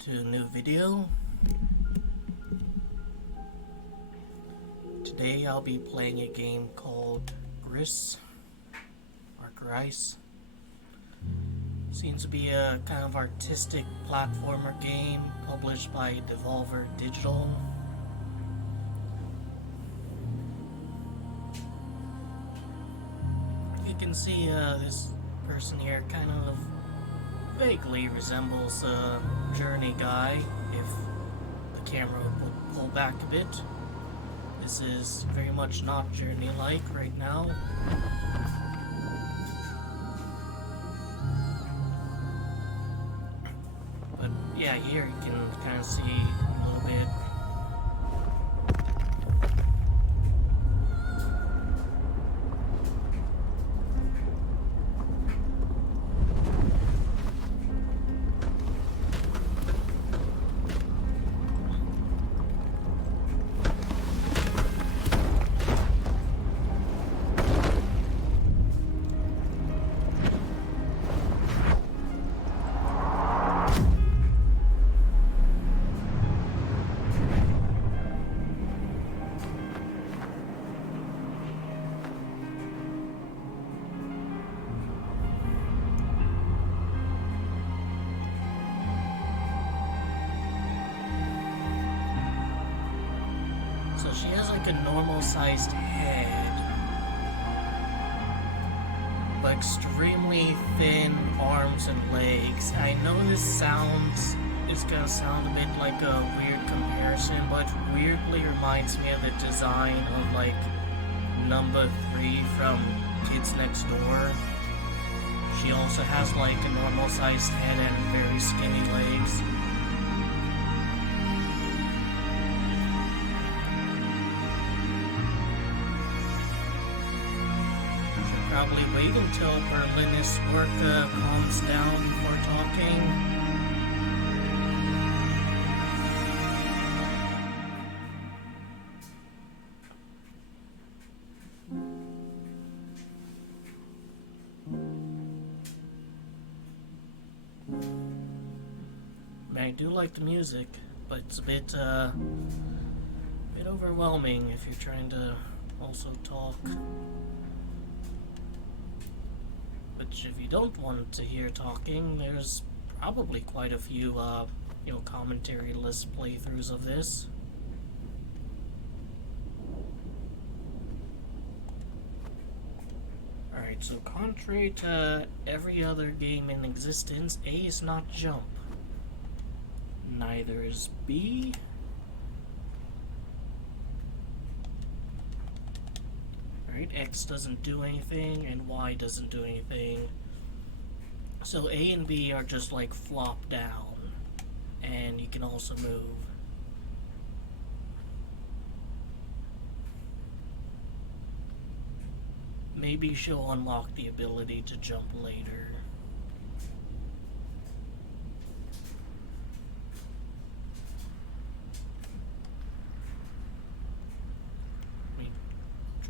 to a new video. Today I'll be playing a game called Gris, or Gris. Seems to be a kind of artistic platformer game published by Devolver Digital. You can see this person here kind of vaguely resembles a Journey guy if the camera would pull back a bit. This is very much not Journey-like right now. But yeah, here you can kind of see a little bit. So she has like a normal-sized head, but extremely thin arms and legs. I know this is gonna sound a bit like a weird comparison, but weirdly reminds me of the design of like number 3 from Kids Next Door. She also has like a normal-sized head and very skinny legs. Probably wait until Berlin's work calms down before talking. I do like the music, but it's a bit overwhelming if you're trying to also talk. But if you don't want to hear talking, there's probably quite a few, commentary list playthroughs of this. Alright, so contrary to every other game in existence, A is not jump. Neither is B. Right, X doesn't do anything, and Y doesn't do anything. So A and B are just like flop down, and you can also move. Maybe she'll unlock the ability to jump later.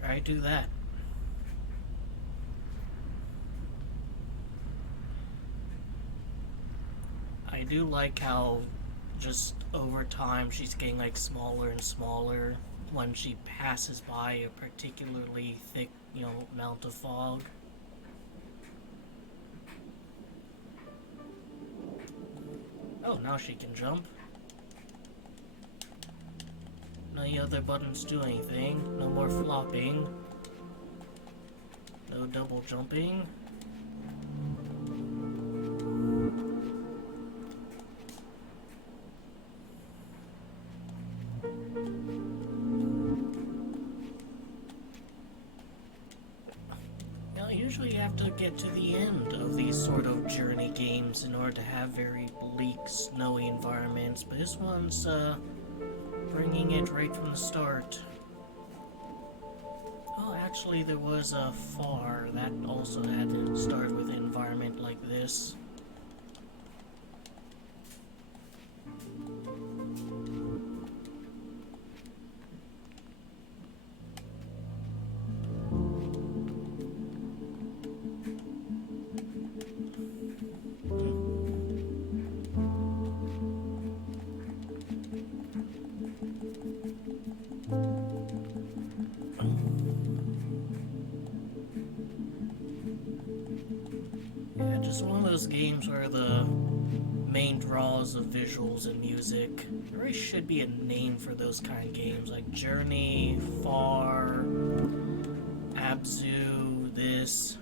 Try to do that. I do like how just over time she's getting like smaller and smaller when she passes by a particularly thick, amount of fog. Oh, now she can jump. None of the other buttons do anything. No more flopping. No double jumping. Usually you have to get to the end of these sort of Journey games in order to have very bleak, snowy environments, but this one's, bringing it right from the start. Oh, actually there was a Far that also had to start with an environment like this. those games where the main draws of visuals and music. There really should be a name for those kind of games, like Journey, Far, Abzu, this.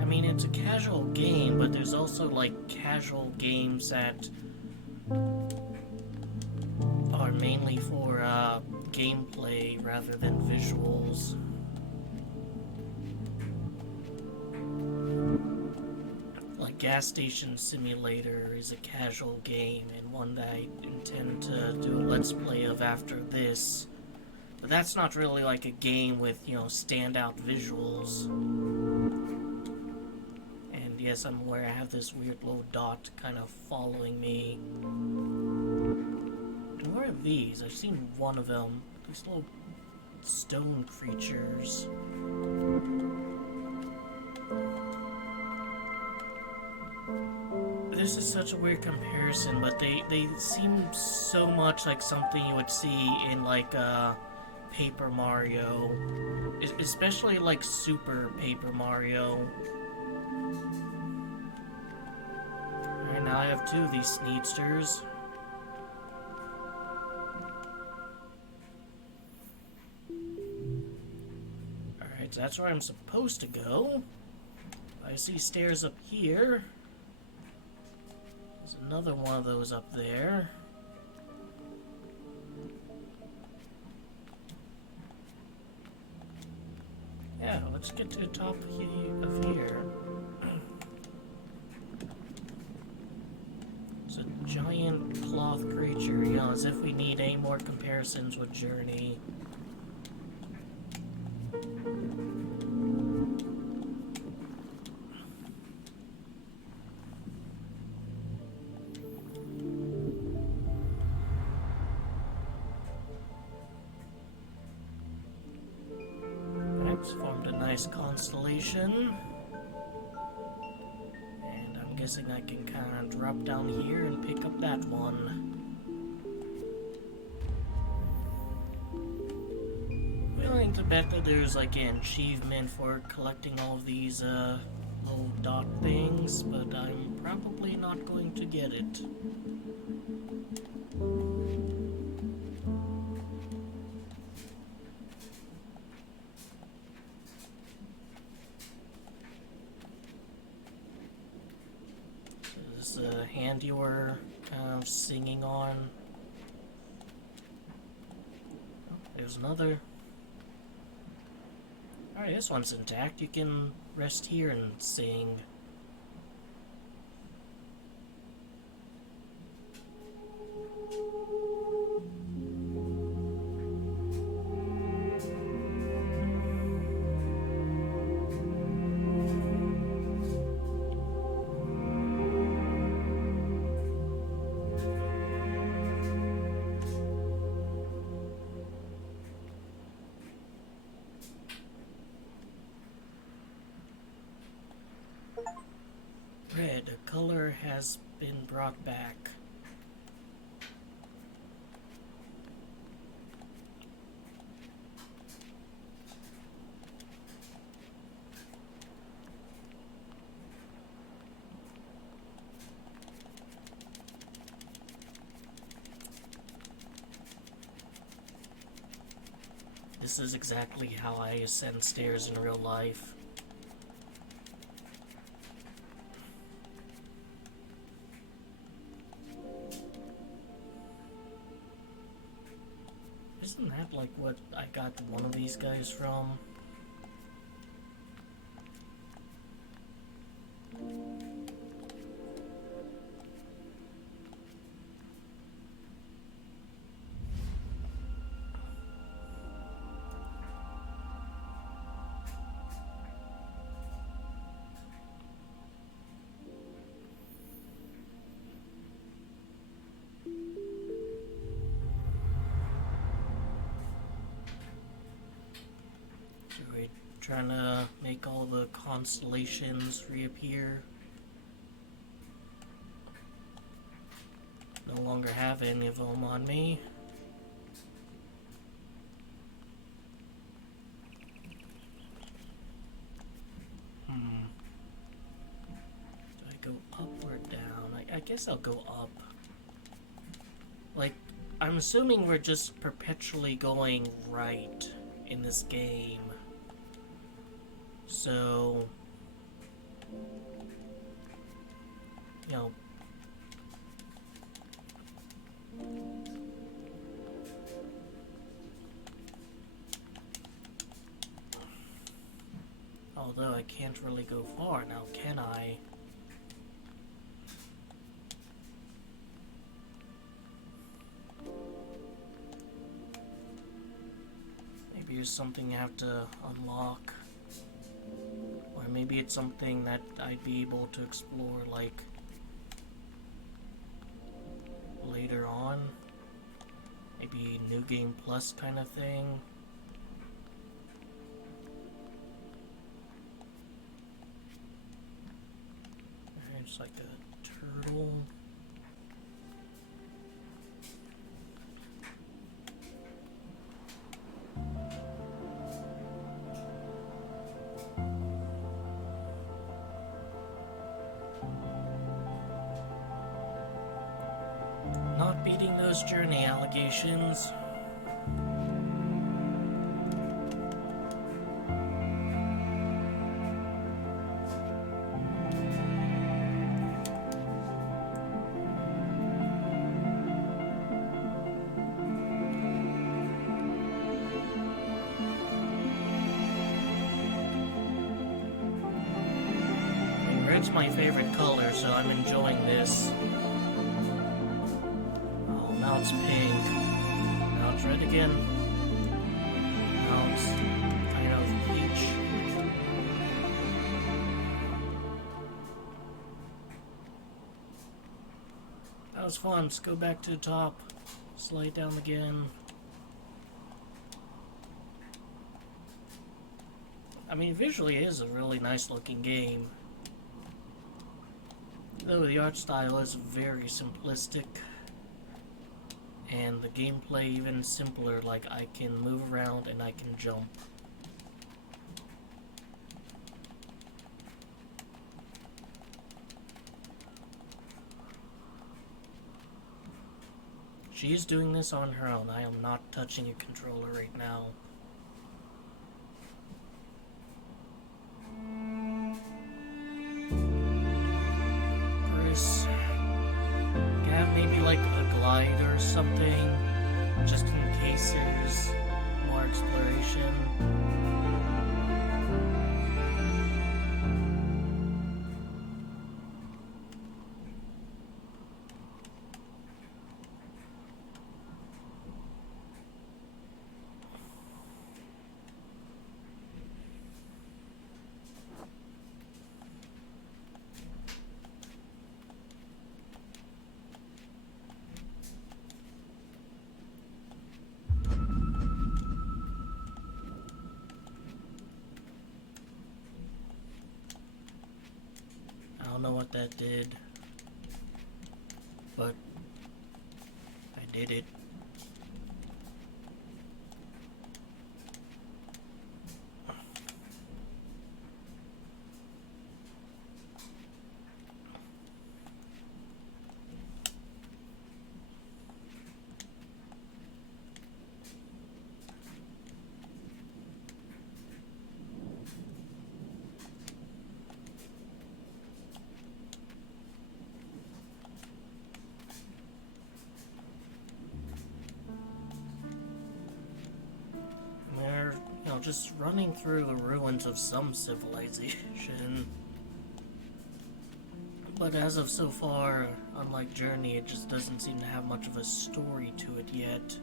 I mean, it's a casual game, but there's also like casual games that are mainly for gameplay rather than visuals. Like Gas Station Simulator is a casual game and one that I intend to do a let's play of after this. But that's not really like a game with, you know, standout visuals. And yes, I'm aware I have this weird little dot kind of following me. Where are these? I've seen one of them. These little stone creatures. This is such a weird comparison, but they seem so much like something you would see in like Paper Mario. Especially like Super Paper Mario. Alright, now I have two of these Sneedsters. So that's where I'm supposed to go. I see stairs up here. There's another one of those up there. Yeah, let's get to the top of here. It's a giant cloth creature, you know, as if we need any more comparisons with Journey. Formed a nice constellation, and I'm guessing I can kind of drop down here and pick up that one. Willing to bet that there's like an achievement for collecting all of these little dot things, but I'm probably not going to get it. Hand you were kind of singing on. Oh, there's another. Alright, this one's intact. You can rest here and sing. Red, a color has been brought back. This is exactly how I ascend stairs in real life. Isn't that like what I got one of these guys from? Trying to make all the constellations reappear. No longer have any of them on me. I guess I'll go up. Like, I'm assuming we're just perpetually going right in this game. So, you know, although I can't really go far now, can I? Maybe there's something I have to unlock. Or maybe it's something that I'd be able to explore, like, later on. Maybe New Game Plus kind of thing. It's like a turtle. Not beating those journey allegations. Red's my favorite color, so I'm enjoying this. Oh, now it's pink. Now it's red again. Now it's kind of peach. That was fun. Let's go back to the top. Slide down again. I mean, visually it is a really nice looking game. Though the art style is very simplistic, and the gameplay even simpler, like I can move around and I can jump. She's doing this on her own. I am not touching a controller right now. Gris, you can have maybe like a glide or something, just in case there's more exploration. I don't know what that did, but I did it. Just running through the ruins of some civilization. But as of so far, unlike Journey, it just doesn't seem to have much of a story to it yet.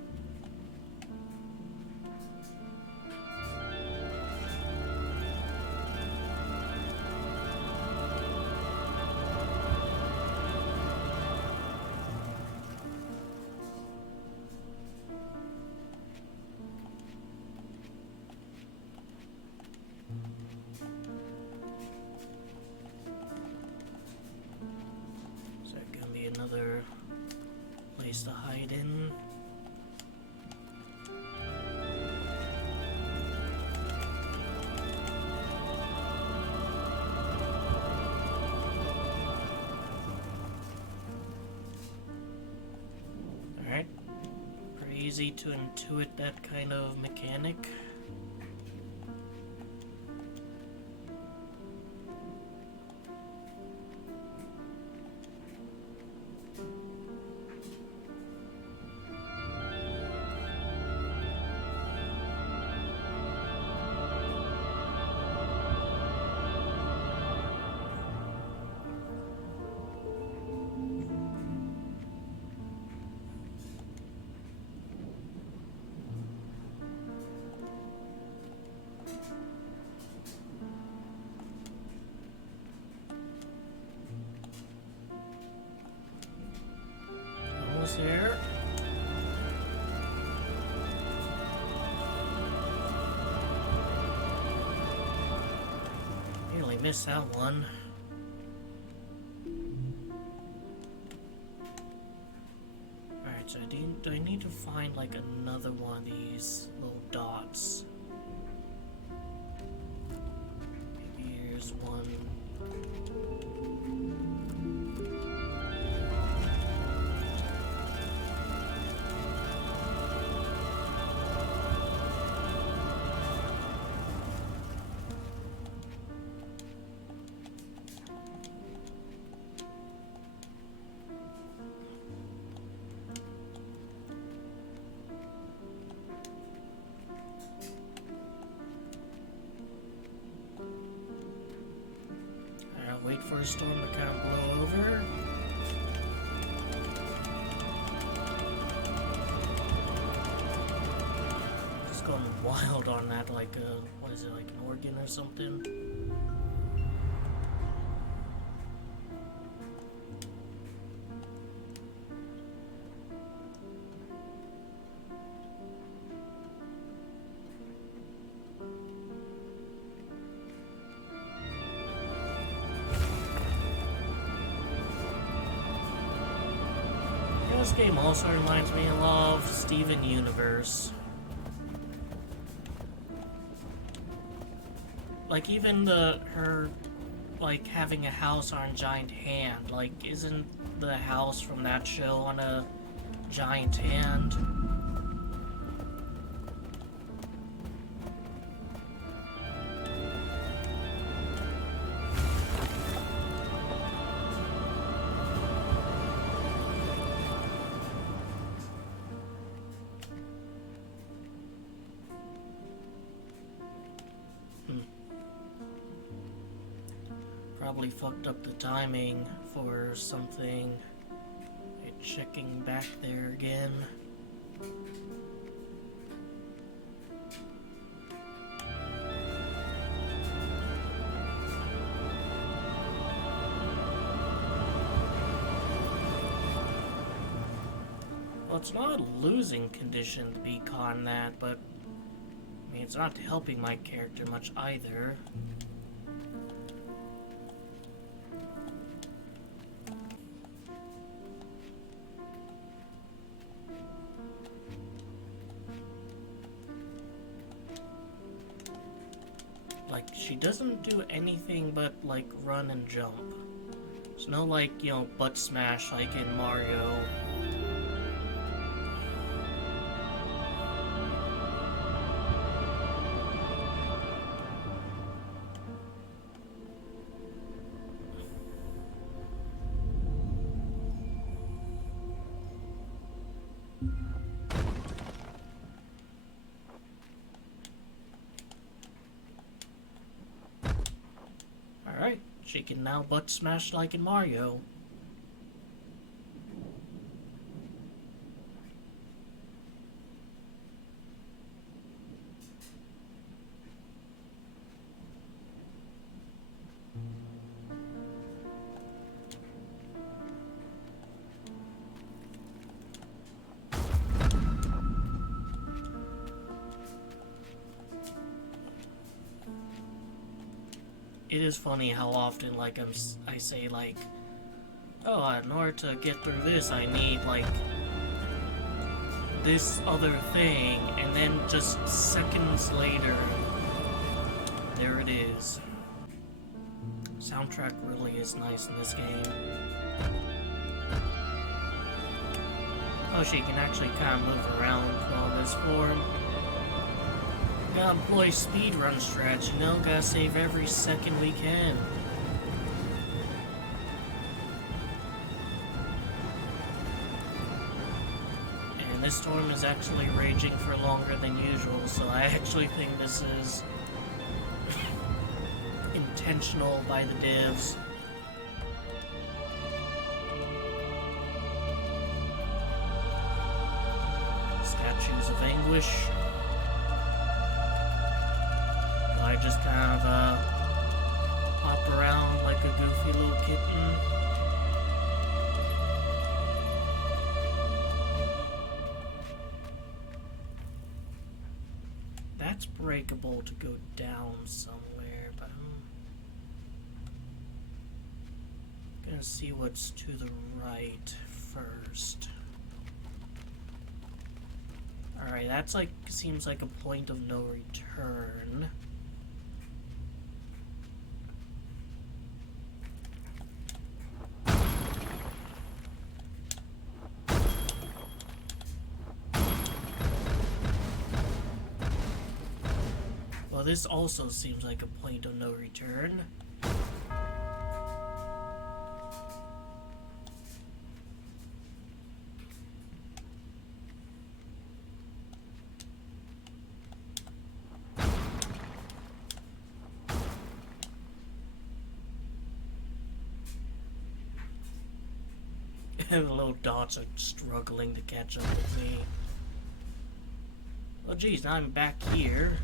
Another place to hide in. easy to intuit that kind of mechanic. Almost there. Nearly missed that one. Alright, so do I need to find like another one of these little dots? Maybe here's one. Wait for a storm to kind of blow over. Just going wild on that, like what is it, like an organ or something? This game also reminds me of Steven Universe. Like even her like having a house on a giant hand. Like isn't the house from that show on a giant hand? Probably fucked up the timing for something. Checking back there again. Well, it's not a losing condition to be caught in that, but I mean, it's not helping my character much either. Like, she doesn't do anything but, like, run and jump. There's no, like, you know, butt smash like in Mario. Alright, she can now butt smash like in Mario. It is funny how often, like, I say, like, oh, in order to get through this, I need, like, this other thing, and then just seconds later, there it is. Soundtrack really is nice in this game. Oh, she can actually kind of move around while this form. Gotta employ speedrun strats, you know? Gotta save every second we can. And this storm is actually raging for longer than usual, so I actually think this is intentional by the devs. Statues of Anguish. I just kind of hop around like a goofy little kitten. That's breakable to go down somewhere, but I'm gonna see what's to the right first. Alright, that's like, seems like a point of no return. Well, this also seems like a point of no return. The little dots are struggling to catch up with me. Oh geez, now I'm back here.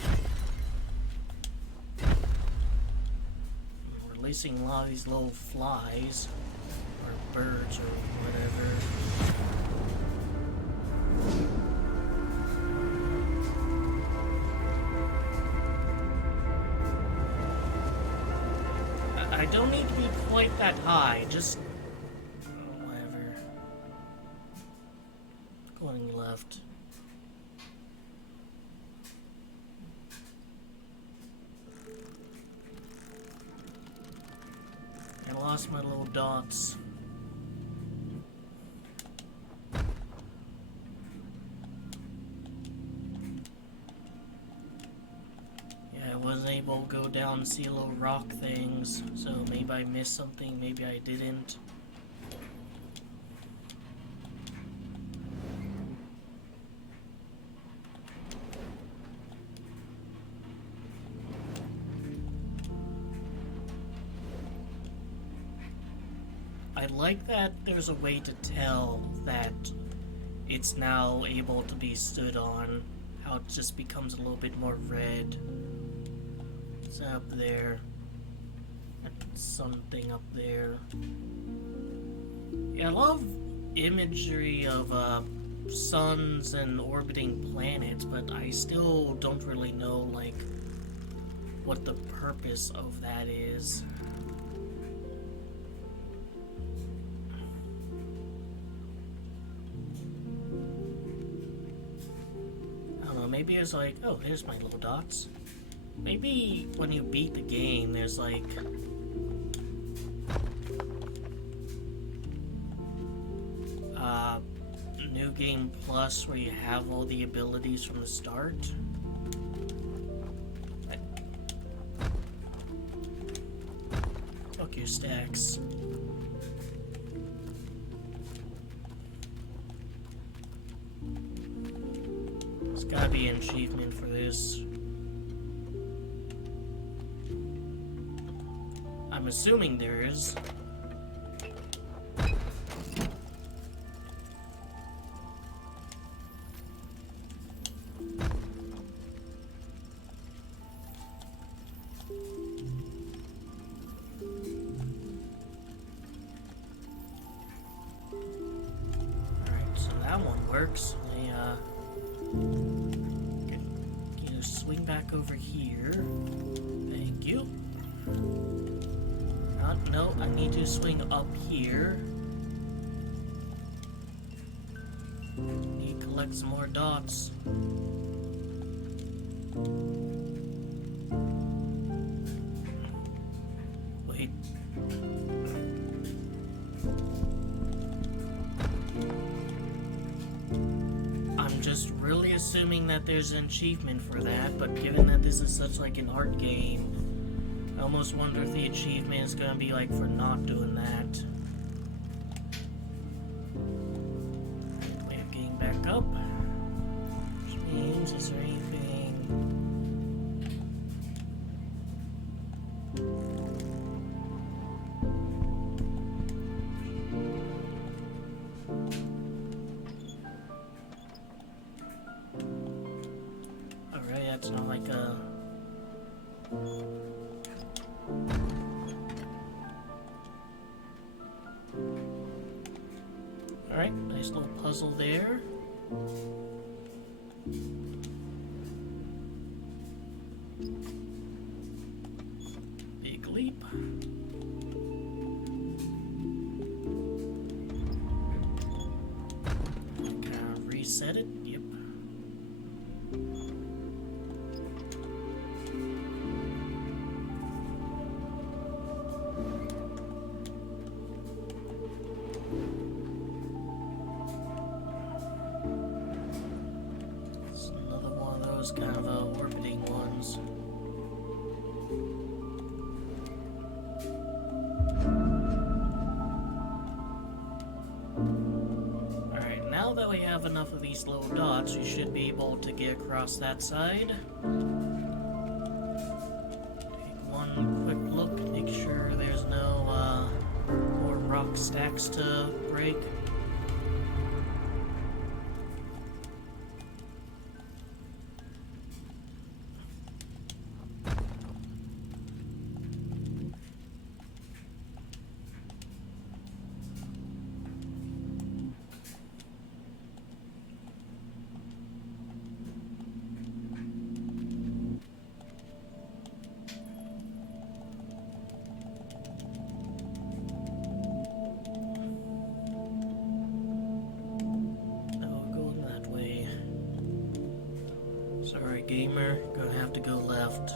I'm releasing a lot of these little flies, or birds, or whatever. I don't need to be quite that high, just whatever. Going left. I lost my little dots. I wasn't able to go down and see little rock things, so maybe I missed something, maybe I didn't. I like that there's a way to tell that it's now able to be stood on, how it just becomes a little bit more red. It's up there. Something up there. Yeah, I love imagery of suns and orbiting planets, but I still don't really know, like, what the purpose of that is. I don't know, maybe it's like, oh, here's my little dots. Maybe when you beat the game, there's like New Game Plus where you have all the abilities from the start. Fuck your stacks. There's gotta be an achievement for this. I'm assuming there is. Alright, so that one works. You swing back over here. Thank you. No, I need to swing up here. Need to collect some more dots. Wait. assuming that there's an achievement for that, but given that this is such like an art game, I almost wonder if the achievement is gonna be like for not doing that. Way of getting back up. Which means, is there anything? It's not like a... Alright, nice little puzzle there. Big leap. Kind of reset it, yep. Kind of orbiting ones. Alright, now that we have enough of these little dots, we should be able to get across that side. Take one quick look, make sure there's no more rock stacks to break. Sorry, gamer, gonna have to go left.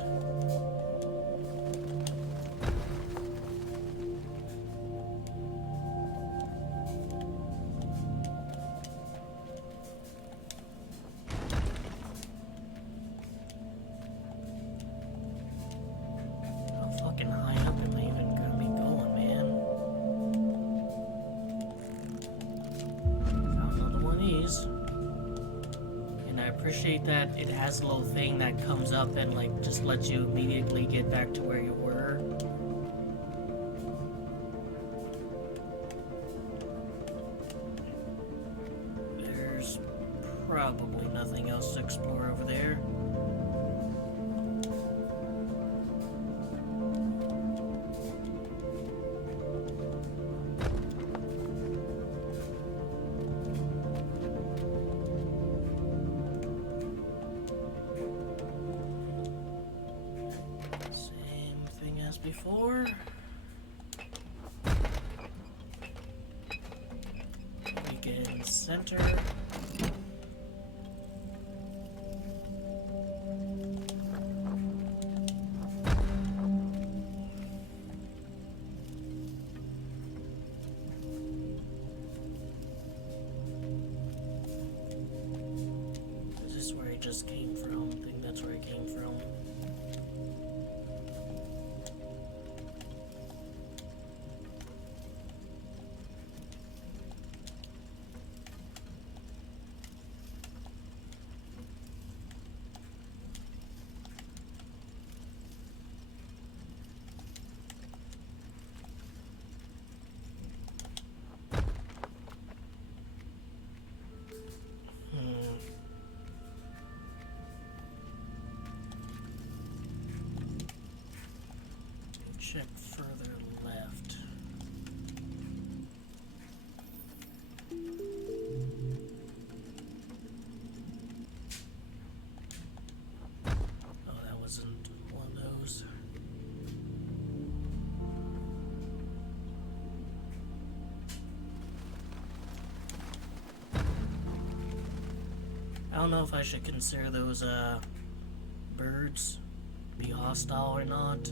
How fucking high up am I even gonna be going, man? Found another one of these. I appreciate that it has a little thing that comes up and like just lets you immediately get back to where you were. There's probably nothing else to explore over there. Before we get in the center. Is this where he just came from? I think that's where he came from. Check further left. Oh, that wasn't one of those. I don't know if I should consider those birds be hostile or not.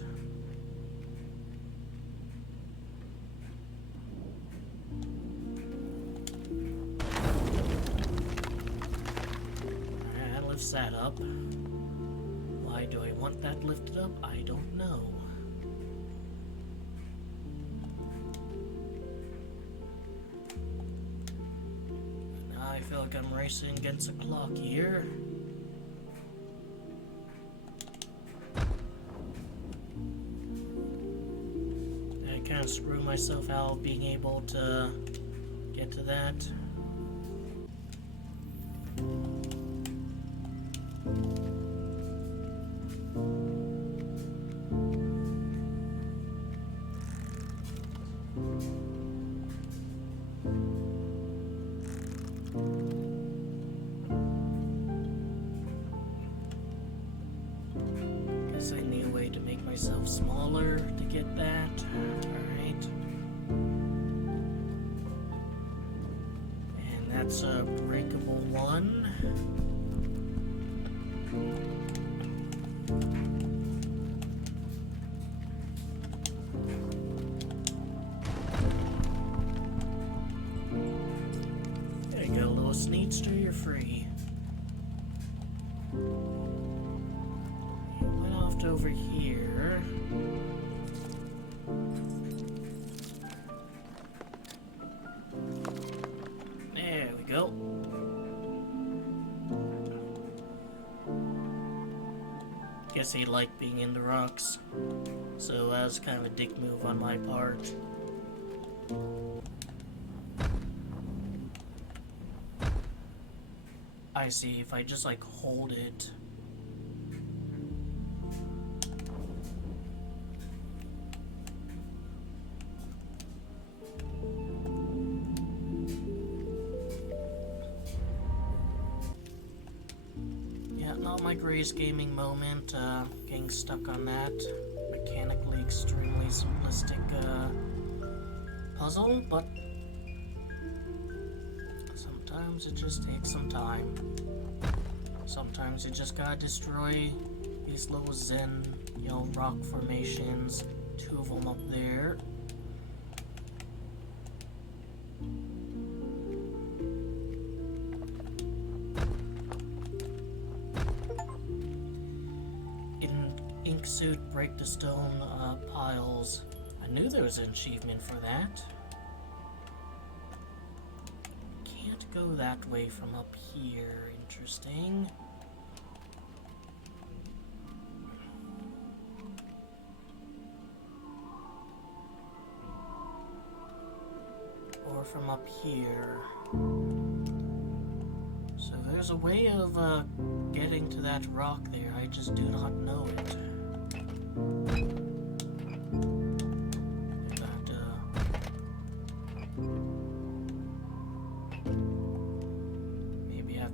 fix that up. Why do I want that lifted up? I don't know. Now I feel like I'm racing against a clock here. I kind of screw myself out of being able to get to that. Guess I need a way to make myself smaller to get that. Alright. And that's a breakable one. There you go, little Sneedster, you're free. You went off to over here. There we go. Guess he liked being in the rocks, so that was kind of a dick move on my part. I see, if I just like hold it. Yeah, not my greatest gaming moment, getting stuck on that mechanically extremely simplistic puzzle, but sometimes it just takes some time. Sometimes you just gotta destroy these little zen, rock formations. 2 of them up there. Ink suit, break the stone piles. I knew there was an achievement for that. Go that way from up here. Interesting. Or from up here. So there's a way of getting to that rock there. I just do not know it.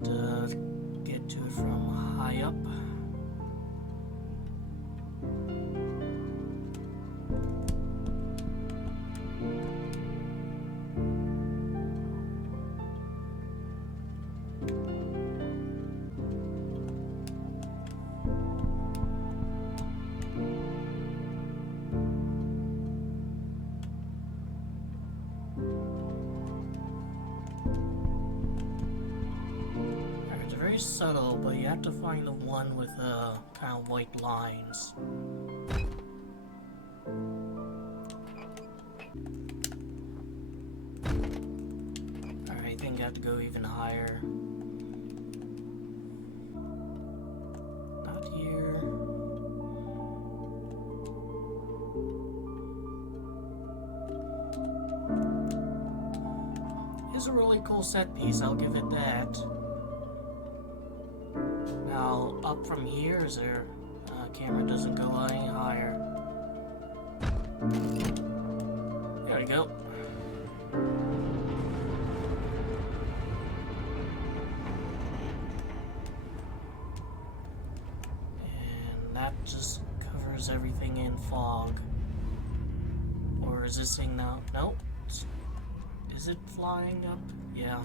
To get to it from high up. Very subtle, but you have to find the one with kind of white lines. Alright, I think I have to go even higher. Not here. It's a really cool set piece, I'll give it that. Now, up from here, is there... camera doesn't go any higher. There we go. And that just covers everything in fog. Or is this thing now... Nope. Is it flying up? Yeah.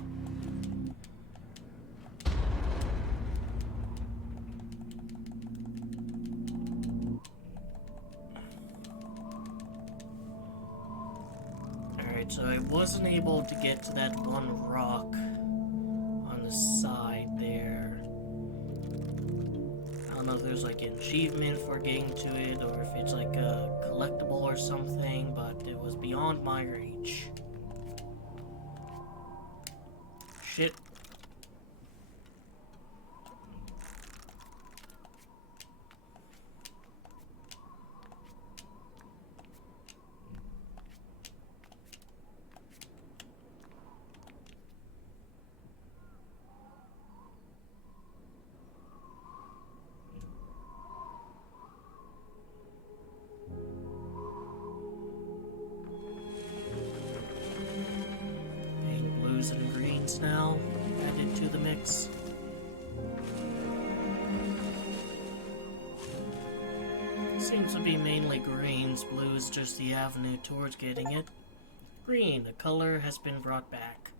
So I wasn't able to get to that one rock on the side there. know if there's like an achievement for getting to it or if it's like a collectible or something, but it was beyond my reach. Shit. Blues and greens now added to the mix. Seems to be mainly greens, blue is just the avenue towards getting it. Green, the color has been brought back.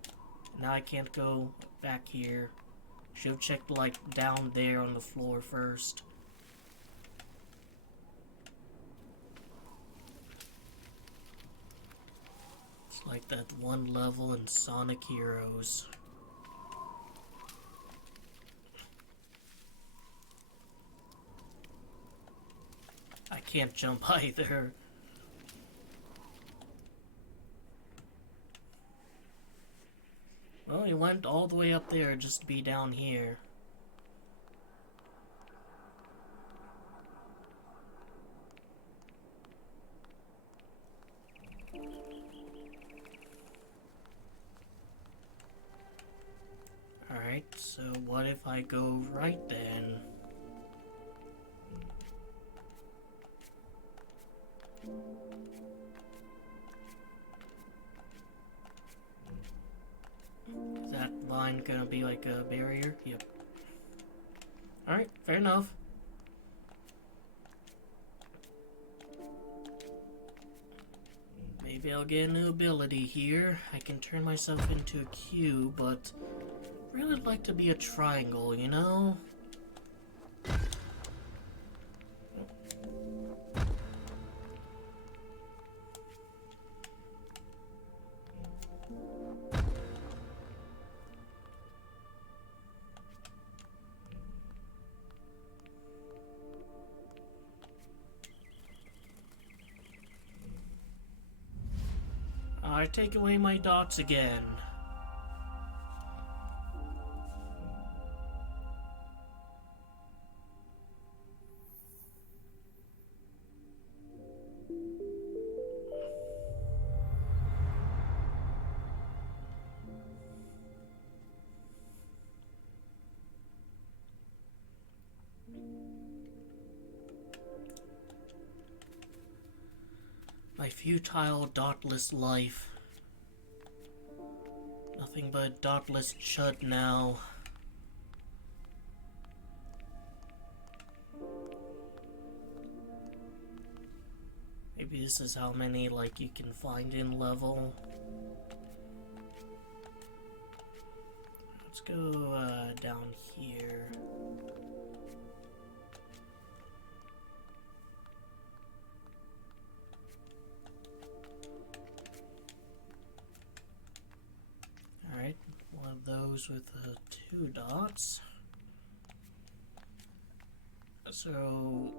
Now I can't go back here. Should have checked like down there on the floor first. It's like that one level in Sonic Heroes. I can't jump either. Well, he went all the way up there just to be down here. Alright, so what if I go right then? Is that line gonna be like a barrier? Yep. Alright, fair enough. Maybe I'll get a new ability here. I can turn myself into a cube, but really would like to be a triangle, you know? I take away my dots again. My futile, dotless life. Nothing but dotless chud now. Maybe this is how many, like, you can find in level. Let's go, down here. Alright, one of those with 2 dots. So,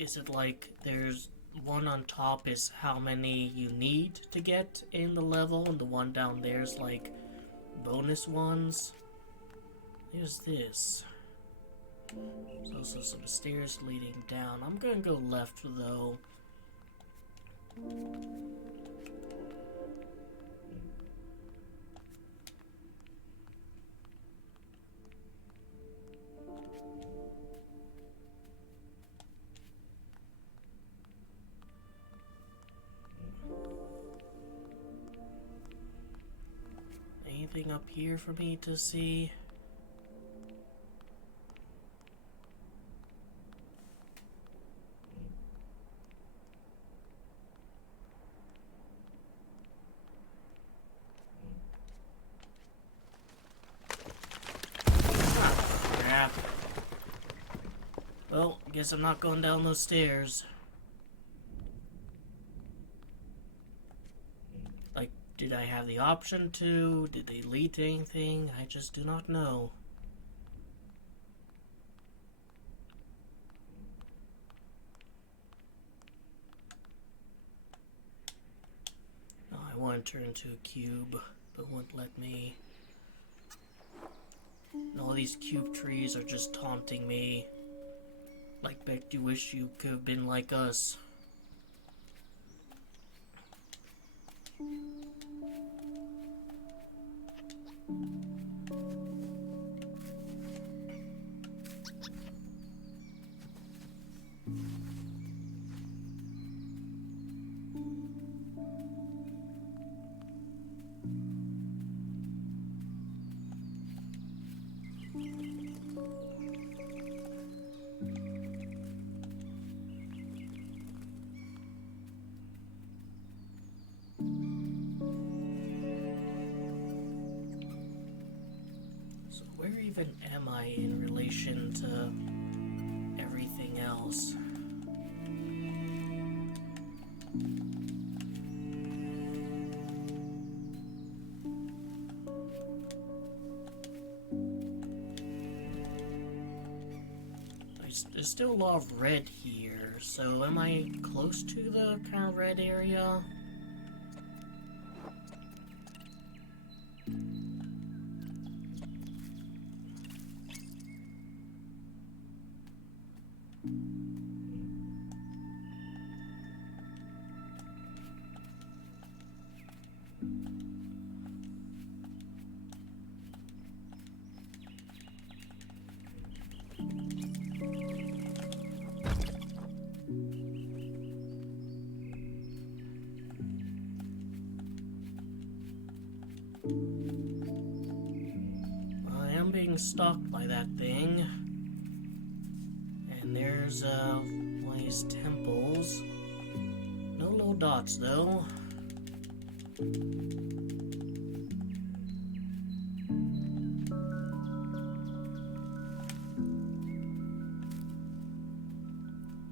is it like there's one on top is how many you need to get in the level, and the one down there is like bonus ones? There's this. There's also some stairs leading down. I'm gonna go left though. Anything up here for me to see? Crap. Well, guess I'm not going down those stairs. Like, did I have the option to? Did they lead to anything? I just do not know. want to turn into a cube, but wouldn't let me. And all these cube trees are just taunting me. Like, bet you wish you could have been like us. Where even am I in relation to everything else? There's still a lot of red here, so am I close to the kind of red area? I am being stalked by that thing. And there's one of these temples. No little dots though.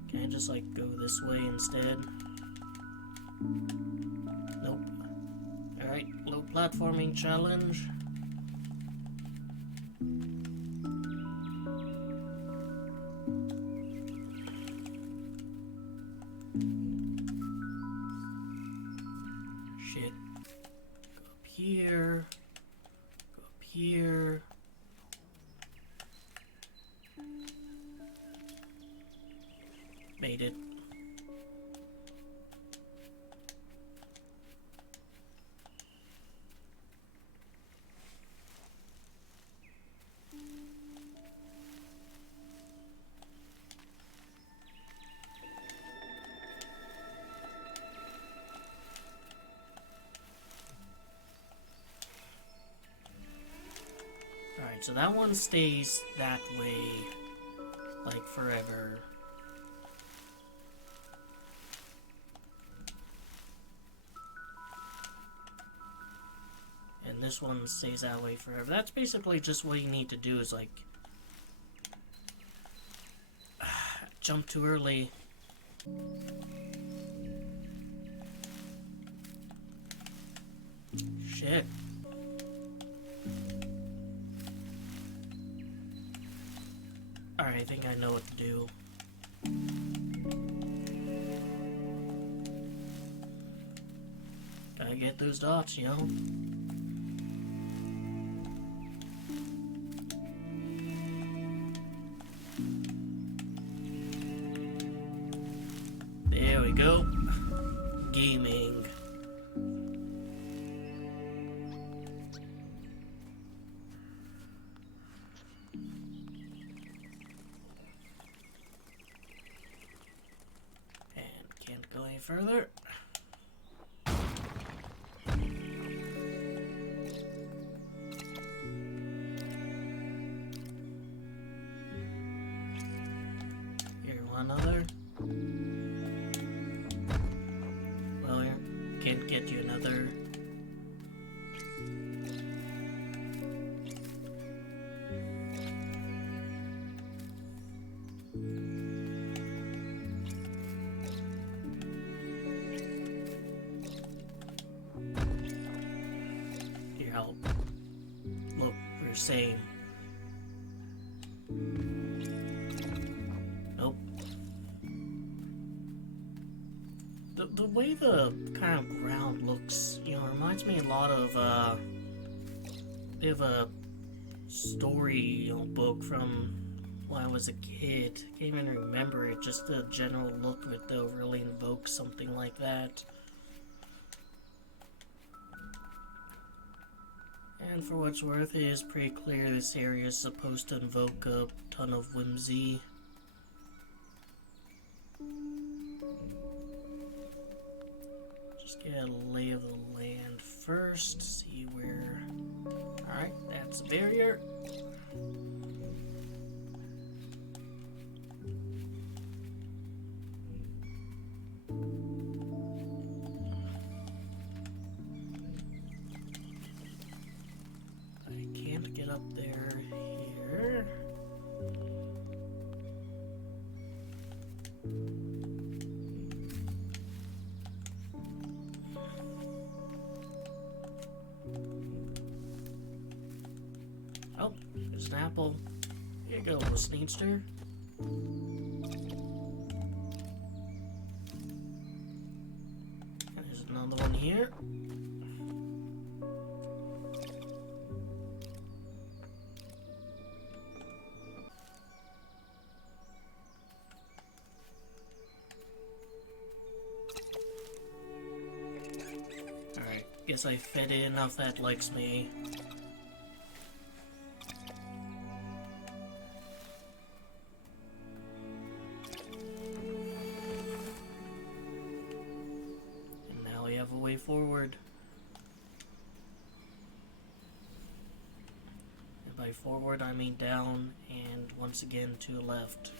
Can I just like go this way instead? Nope. Alright, low platforming challenge. Shit. Go up here. Go up here. Made it. Alright, so that one stays that way, like, forever. And this one stays that way forever. That's basically just what you need to do is, like, jump too early. Shit. Alright, I think I know what to do. Gotta get those dots, you know? There we go. Gaming. Go any further. Here, one other. Well, here, can't get you another. Look, we're same. Nope. The way the kind of ground looks, you know, reminds me a lot of bit of a story, you know, book from when I was a kid. Can't even remember it. Just the general look of it, though, really invokes something like that. And for what's worth, it is pretty clear this area is supposed to invoke a ton of whimsy. Just get a lay of the land first, see where... Alright, that's a barrier. I can't get up there here. Oh, there's an apple. Here you go, little sneedster. There's another one here. Alright, guess I fed it enough that likes me. Have a way forward. And by forward I mean down and once again to the left.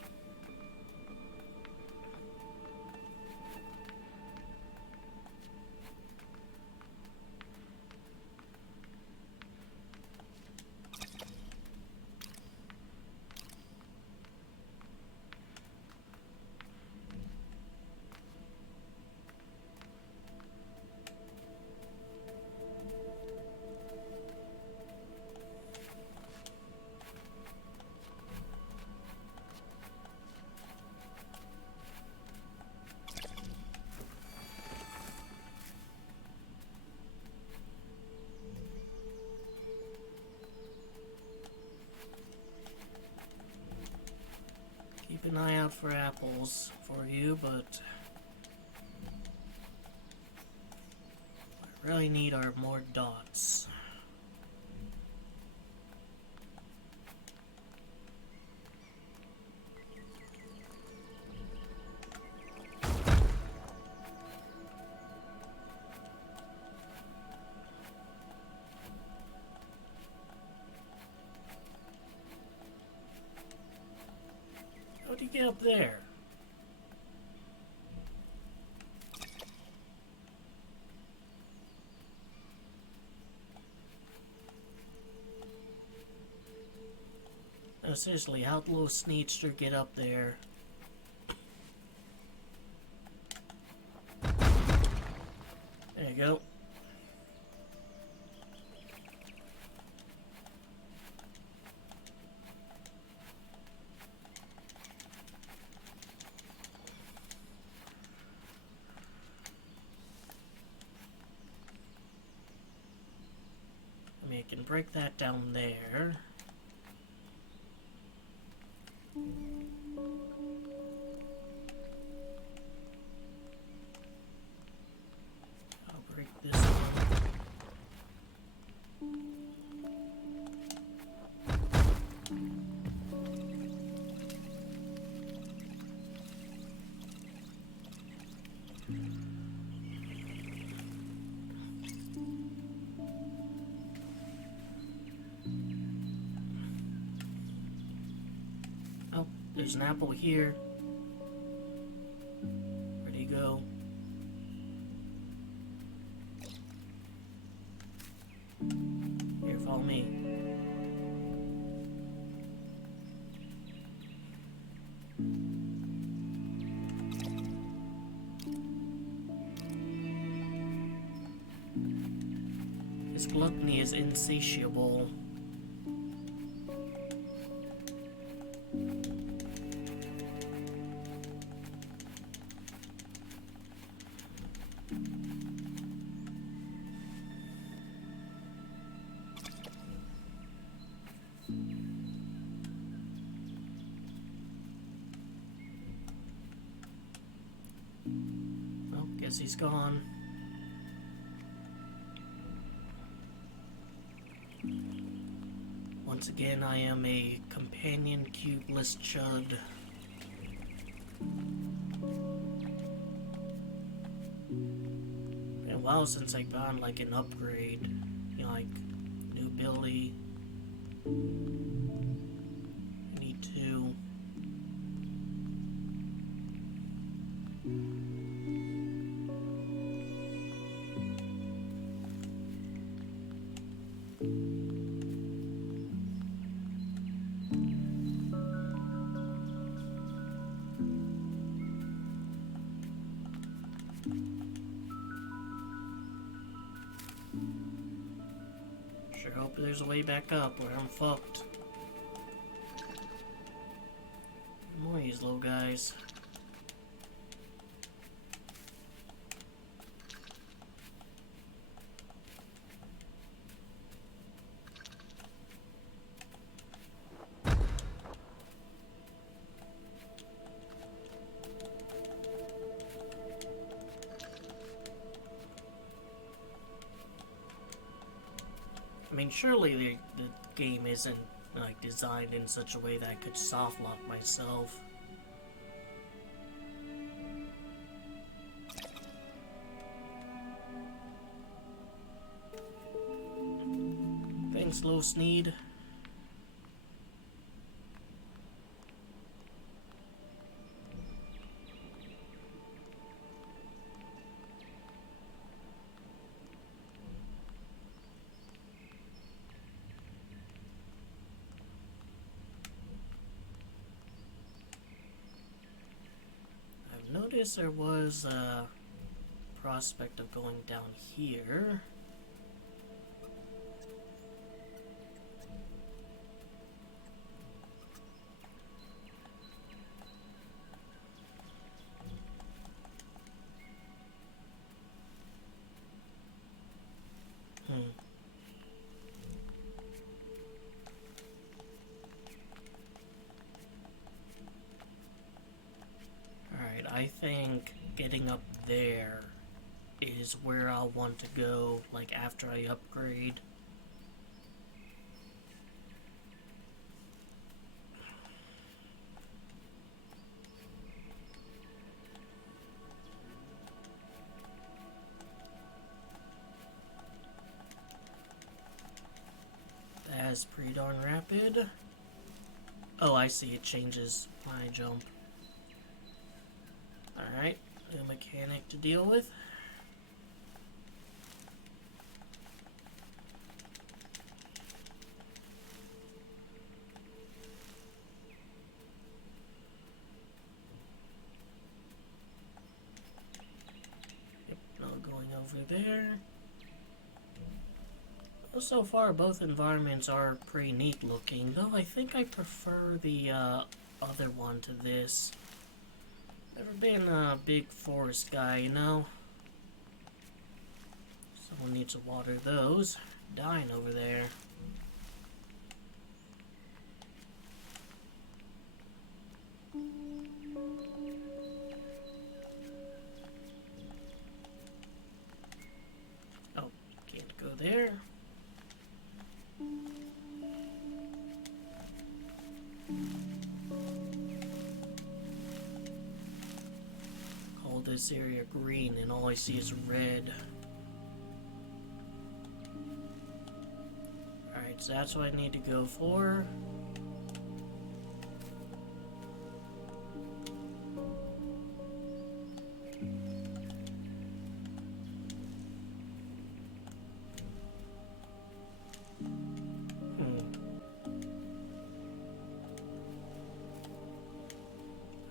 Keep an eye out for apples for you, but what I really need are more dots. How'd you get up there? No, seriously, how'd little Sneedster get up there? There you go. I mean, I can break that down there. I'll break this one. Oh, there's an apple here. Where'd he go? Here, follow me. His gluttony is insatiable. Guess he's gone. Once again, I am a companion cubeless chud. Been a while since I got like an upgrade. You know, like new ability. I need to. Sure hope there's a way back up or I'm fucked. More of these little guys. I mean, surely the game isn't like designed in such a way that I could soft lock myself. Thanks, Low Sneed. Notice there was a prospect of going down here. I think getting up there is where I'll want to go, like, after I upgrade. That's pretty darn rapid. Oh, I see, it changes when I jump. Alright, new mechanic to deal with. Yep, now going over there. Well, so far, both environments are pretty neat looking, though I think I prefer the other one to this. Never been a big forest guy, you know? Someone needs to water those. Dying over there. Oh, can't go there. This area green and all I see is red. Alright, so that's what I need to go for.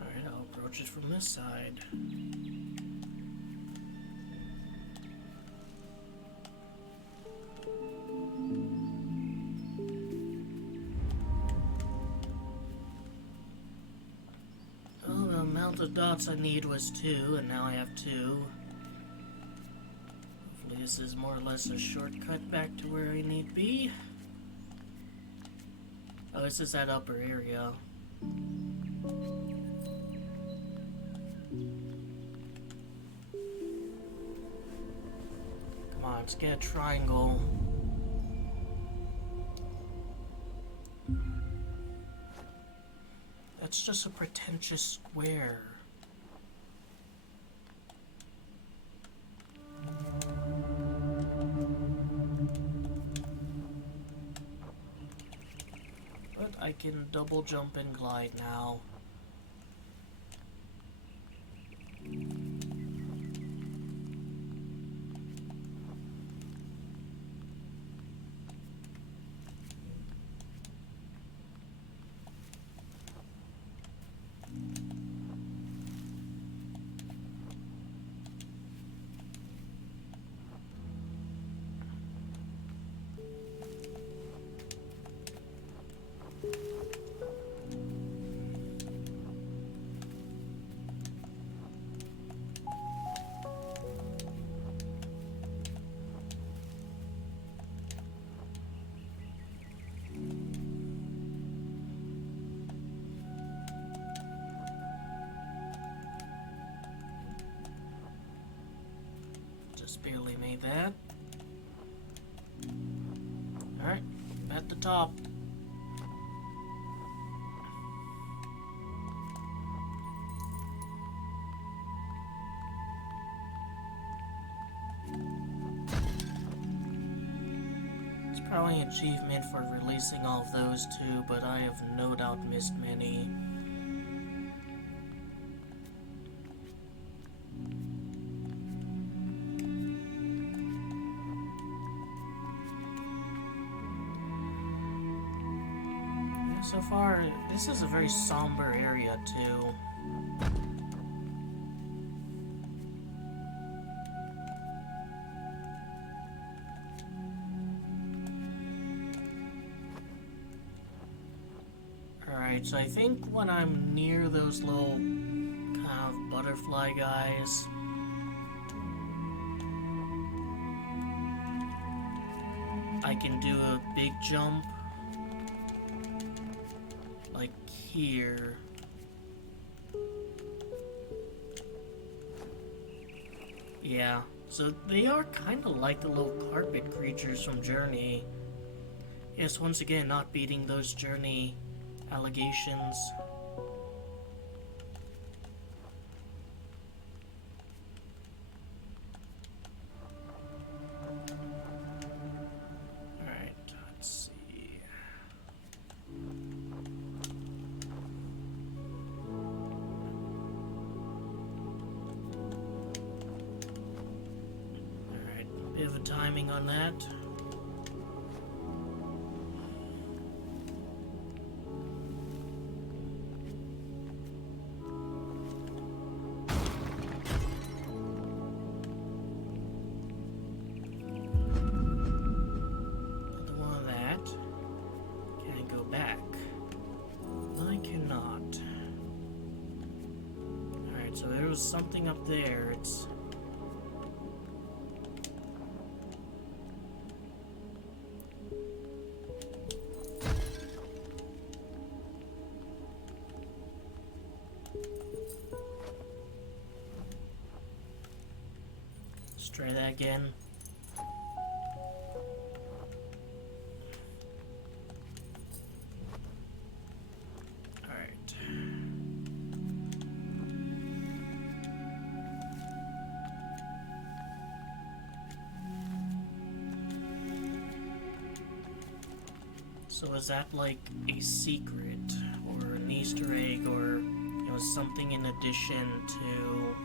Alright, I'll approach it from this side. The dots I need was 2, and now I have 2. Hopefully this is more or less a shortcut back to where I need to be. Oh, this is that upper area. Let's get a triangle. That's just a pretentious square. But I can double jump and glide now. Just barely made that. Alright, at the top. It's probably an achievement for releasing all of those too, but I have no doubt missed many. So far, this is a very somber area too. Alright, so I think when I'm near those little kind of butterfly guys, I can do a big jump. Like here. Yeah, so they are kind of like the little carpet creatures from Journey. Yes, once again, not beating those Journey allegations. Alright, let's see. Alright, bit of a timing on that. So there was something up there. It's... Let's try that again. So is that like a secret or an Easter egg or, you know, something in addition to...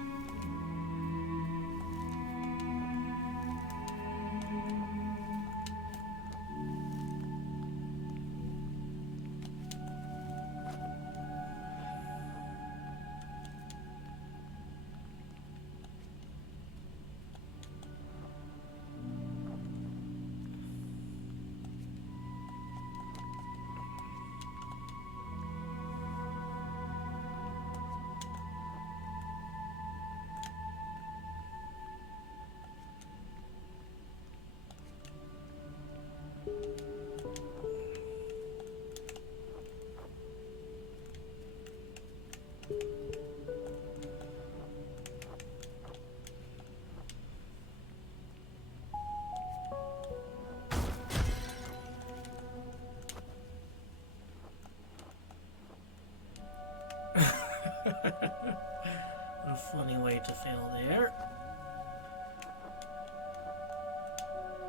funny way to fail there.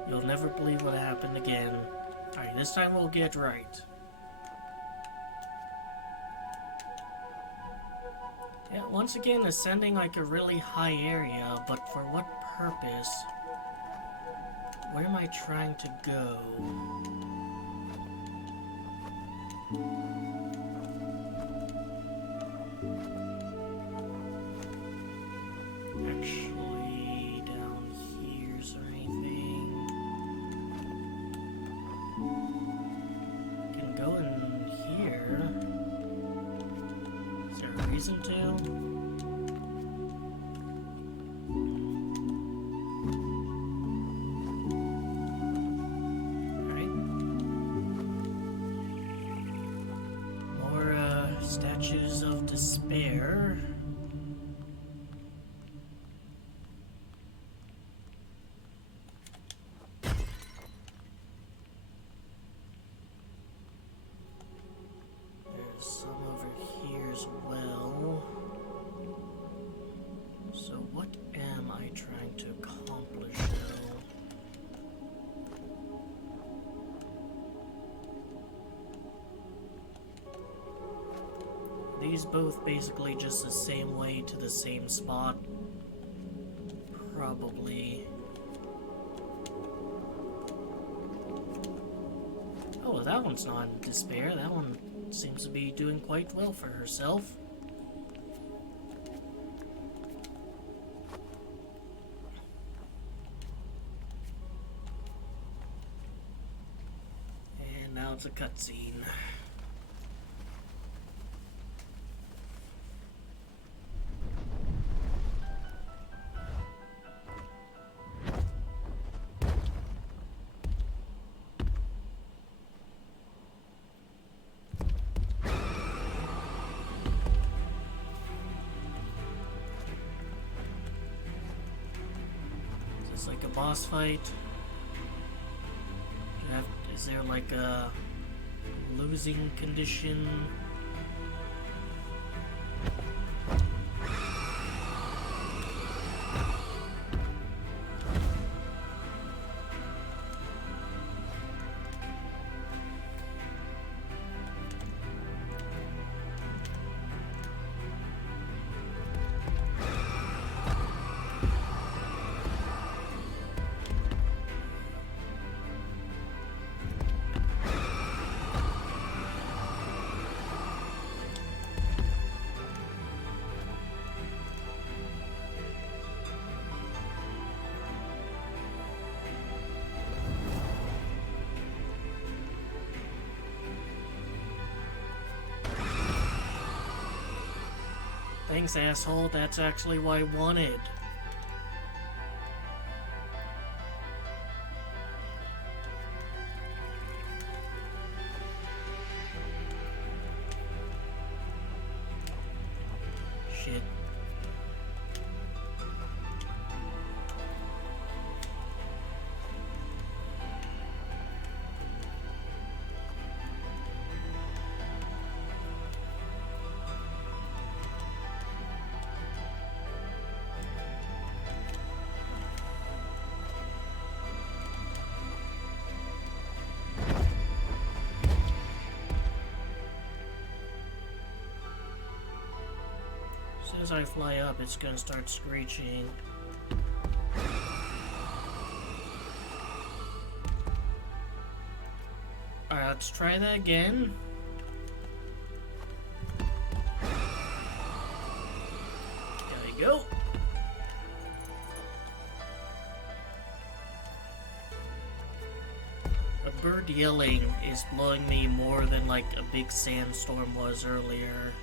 You'll never believe what happened again. Alright, this time we'll get right. Yeah, once again, ascending like a really high area, but for what purpose? Where am I trying to go? Actually, down here, is there anything? Can go in here. Is there a reason to? Statues of Despair. There's some over here as well. So what am I trying to accomplish now? These both basically just the same way to the same spot. Probably. Oh, that one's not in despair. That one seems to be doing quite well for herself. And now it's a cutscene. Like a boss fight. Is there like a losing condition? Thanks, asshole. That's actually what I wanted. Shit. As soon as I fly up, it's gonna start screeching. Alright, let's try that again. There we go. A bird yelling is blowing me more than like a big sandstorm was earlier.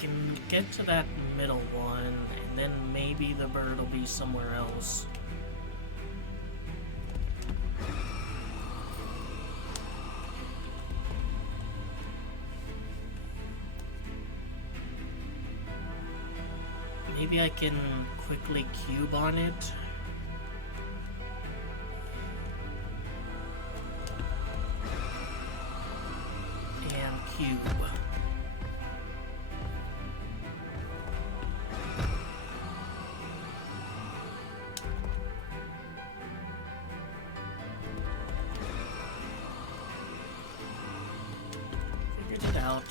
can get to that middle one, and then maybe the bird will be somewhere else. Maybe I can quickly cube on it. And cube. Figured it out.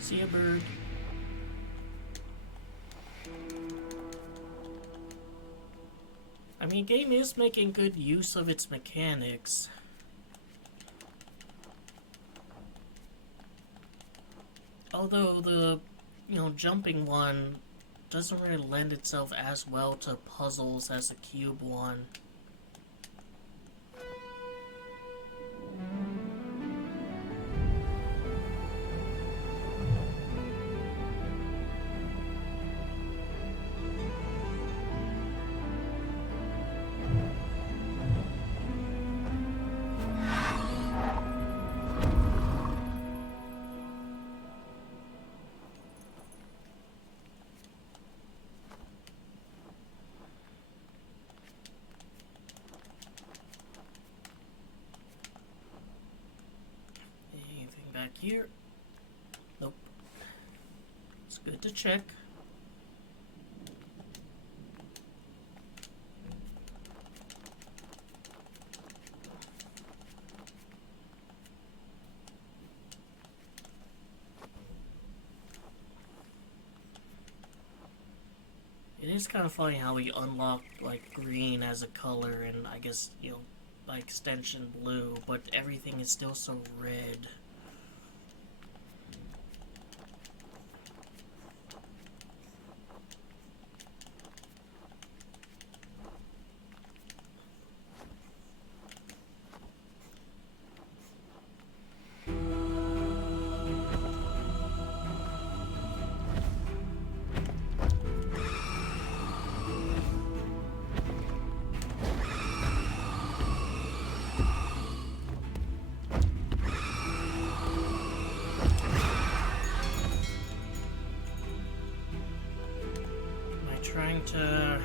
See a bird. I mean, game is making good use of its mechanics. Although the, jumping one doesn't really lend itself as well to puzzles as the cube one. Back here. Nope. It's good to check. It is kind of funny how we unlocked like green as a color and I guess, by extension blue, but everything is still so red. Trying to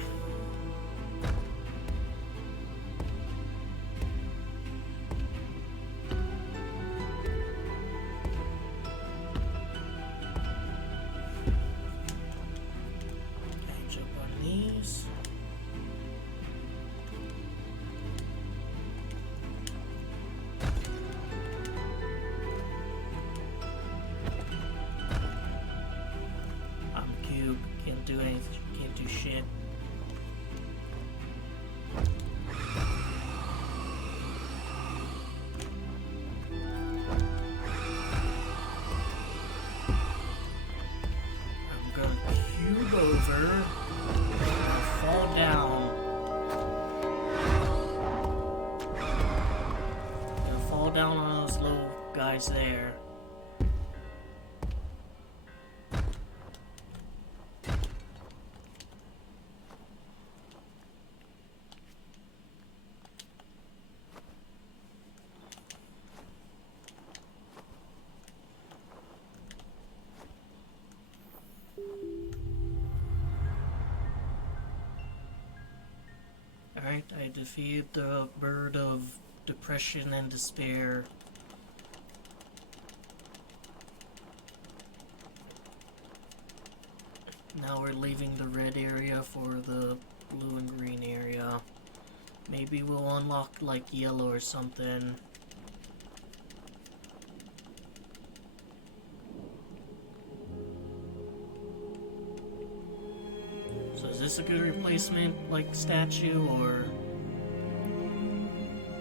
jump on these. I'm cube, can't do anything. Can't do shit. I'm gonna cube over and fall down. Gonna fall down on those little guys there. Alright, I defeated the bird of depression and despair. Now we're leaving the red area for the blue and green area. Maybe we'll unlock like yellow or something. So is this a good replacement, like, statue, or...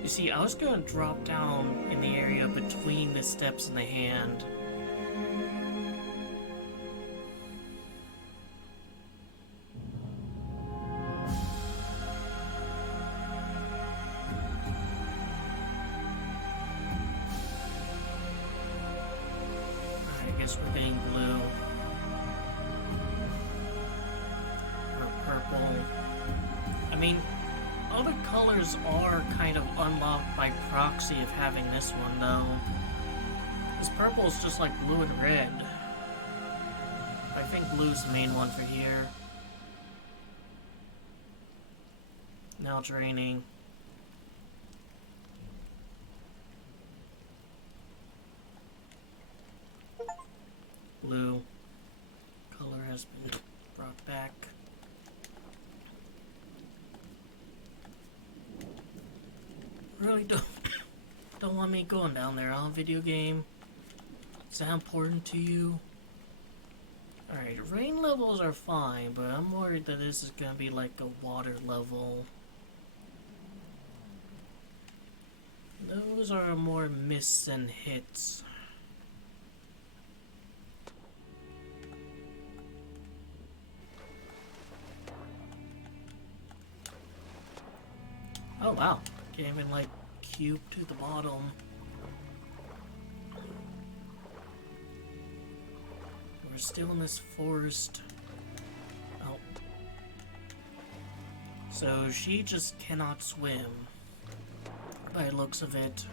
You see, I was gonna drop down in the area between the steps and the hand. I guess we're getting blue. purple. I mean, other colors are kind of unlocked by proxy of having this one, though. This purple is just like blue and red. I think blue's the main one for here. Now it's raining. Blue. Color has been brought back. Really don't want me going down there, huh, video game? Is that important to you? Alright, rain levels are fine, but I'm worried that this is gonna be like a water level. Those are more miss than hits. Oh wow, can't even like cube to the bottom. We're still in this forest. Oh. So she just cannot swim, by the looks of it.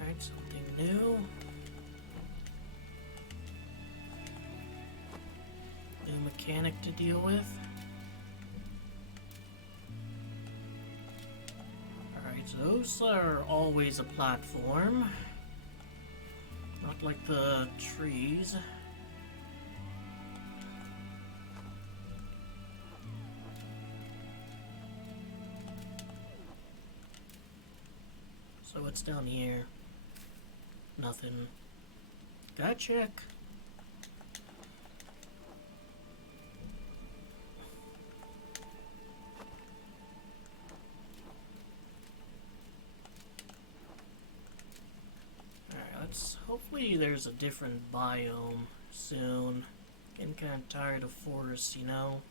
Alright, something new. New mechanic to deal with. Alright, so those are always a platform. Not like the trees. So what's down here? Nothing. Gotta check. Hopefully there's a different biome soon. Getting kind of tired of forests, you know?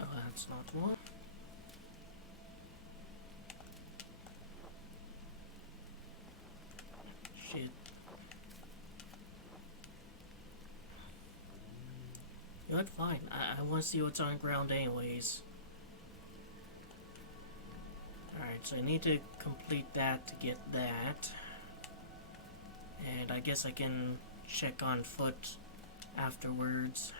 Oh, that's not one. Shit. You know what? Fine. I want to see what's on the ground anyways. Alright, so I need to complete that to get that. And I guess I can check on foot afterwards.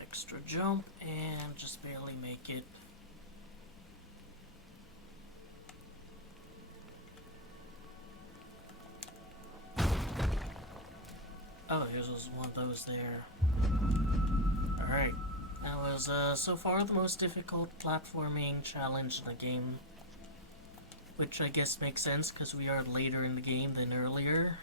Extra jump and just barely make it. Oh, here's one of those there. Alright, that was so far the most difficult platforming challenge in the game. Which I guess makes sense because we are later in the game than earlier.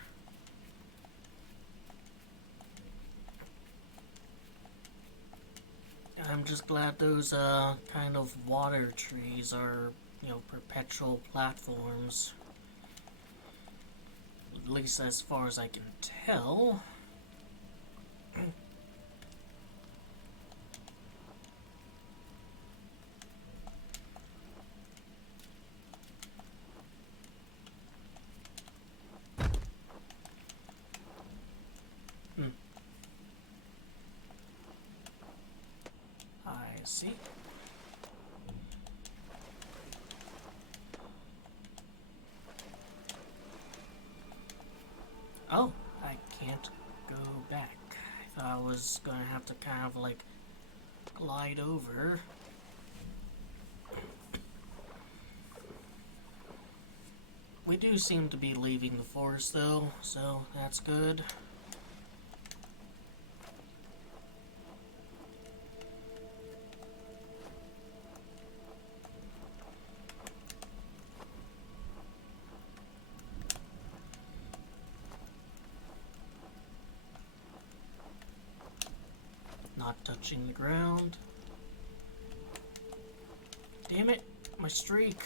I'm just glad those kind of water trees are, you know, perpetual platforms. At least as far as I can tell. I see. Oh, I can't go back. I thought I was gonna have to kind of like glide over. We do seem to be leaving the forest though, so that's good. not touching the ground. Damn it, my streak.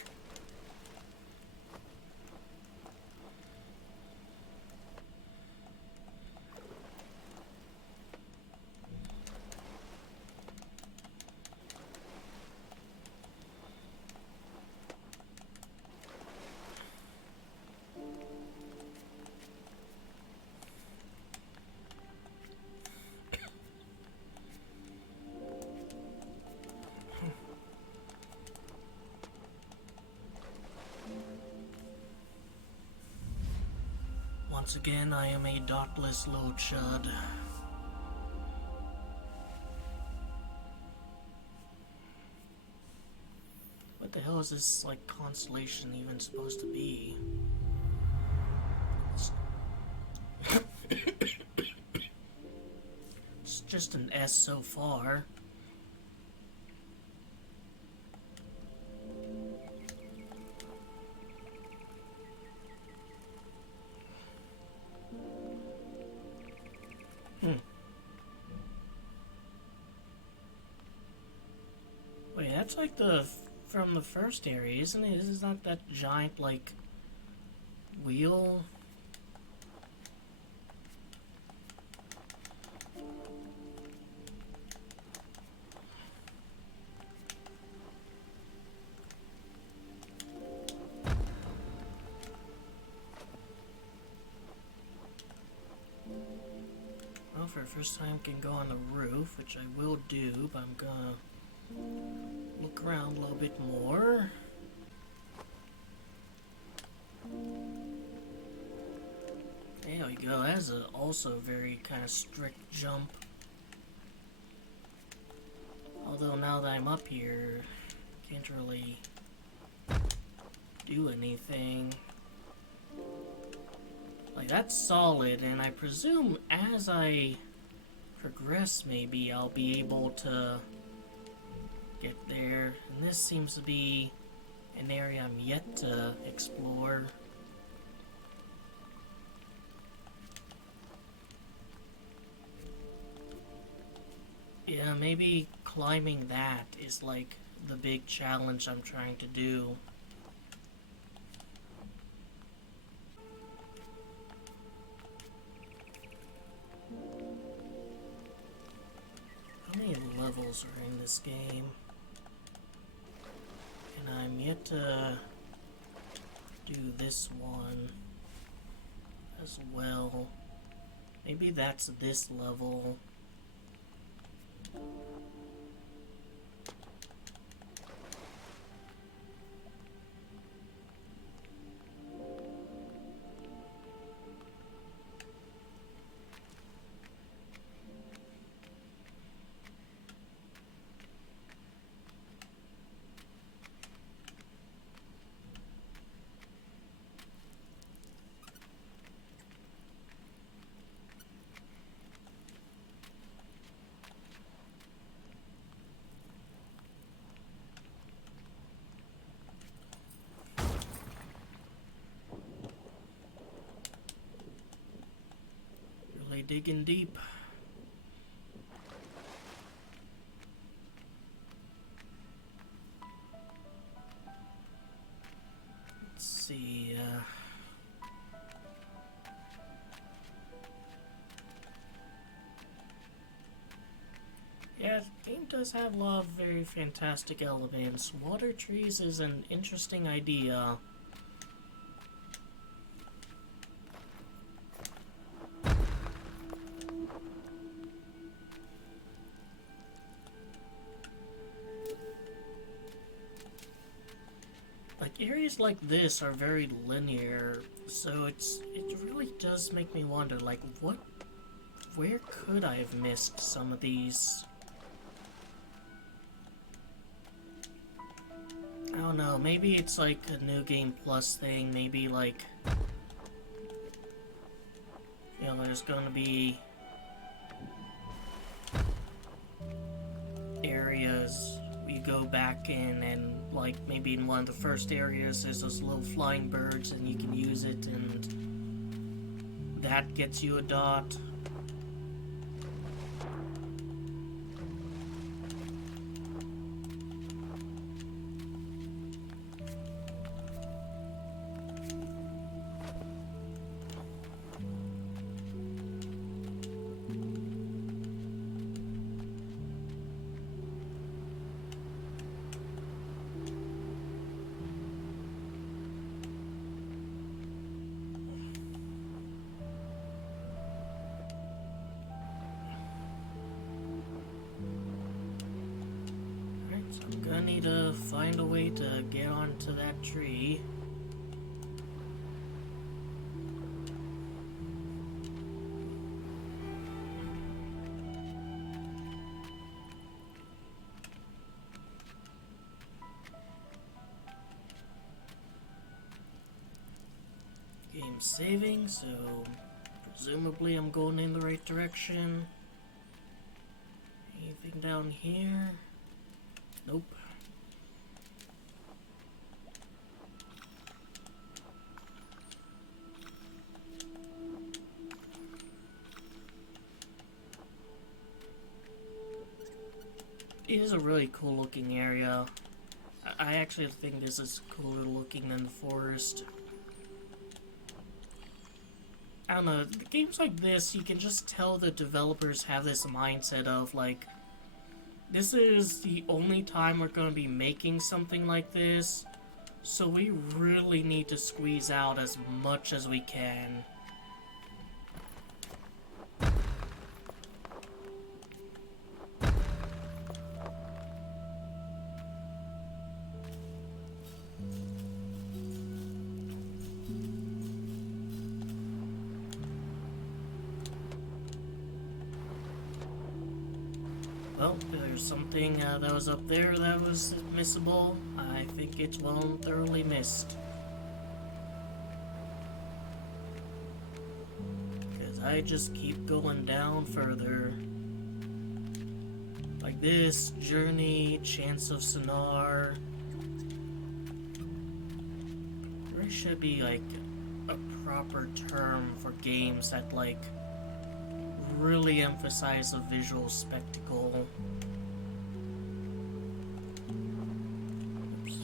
Once again, I am a dotless low chud. What the hell is this, like, constellation even supposed to be? It's just an S so far. Wait, that's like from the first area, isn't it? Isn't that that giant, like, wheel? Well, for the first time, can go on the roof, which I will do, but I'm gonna look around a little bit more. There we go. That is also a very kind of strict jump. Although now that I'm up here, can't really do anything. Like, that's solid, and I presume as I progress, maybe I'll be able to get there. And this seems to be an area I'm yet to explore. Yeah, maybe climbing that is like the big challenge I'm trying to do. How many levels are in this game? And I'm yet to do this one as well. Maybe that's this level. Really digging deep. Let's see, yeah, the game does have a lot of very fantastic elements. Water trees is an interesting idea. Like, areas like this are very linear, so it really does make me wonder, like, where could I have missed some of these? I don't know, maybe it's like a New Game Plus thing, maybe like, you know, there's gonna be areas you go back in, and like maybe in one of the first areas there's those little flying birds and you can use it and that gets you a dot. need to find a way to get onto that tree. Game saving, so presumably I'm going in the right direction. Anything down here? Nope. It is a really cool looking area. I actually think this is cooler looking than the forest. I don't know, games like this, you can just tell the developers have this mindset of, like, this is the only time we're going to be making something like this, so we really need to squeeze out as much as we can. Well, there's something that was up there that was missable. I think it's well thoroughly missed. Because I just keep going down further. Like this, Journey, Chance of Sonar. There should be like a proper term for games that like really emphasize a visual spectacle. Oops.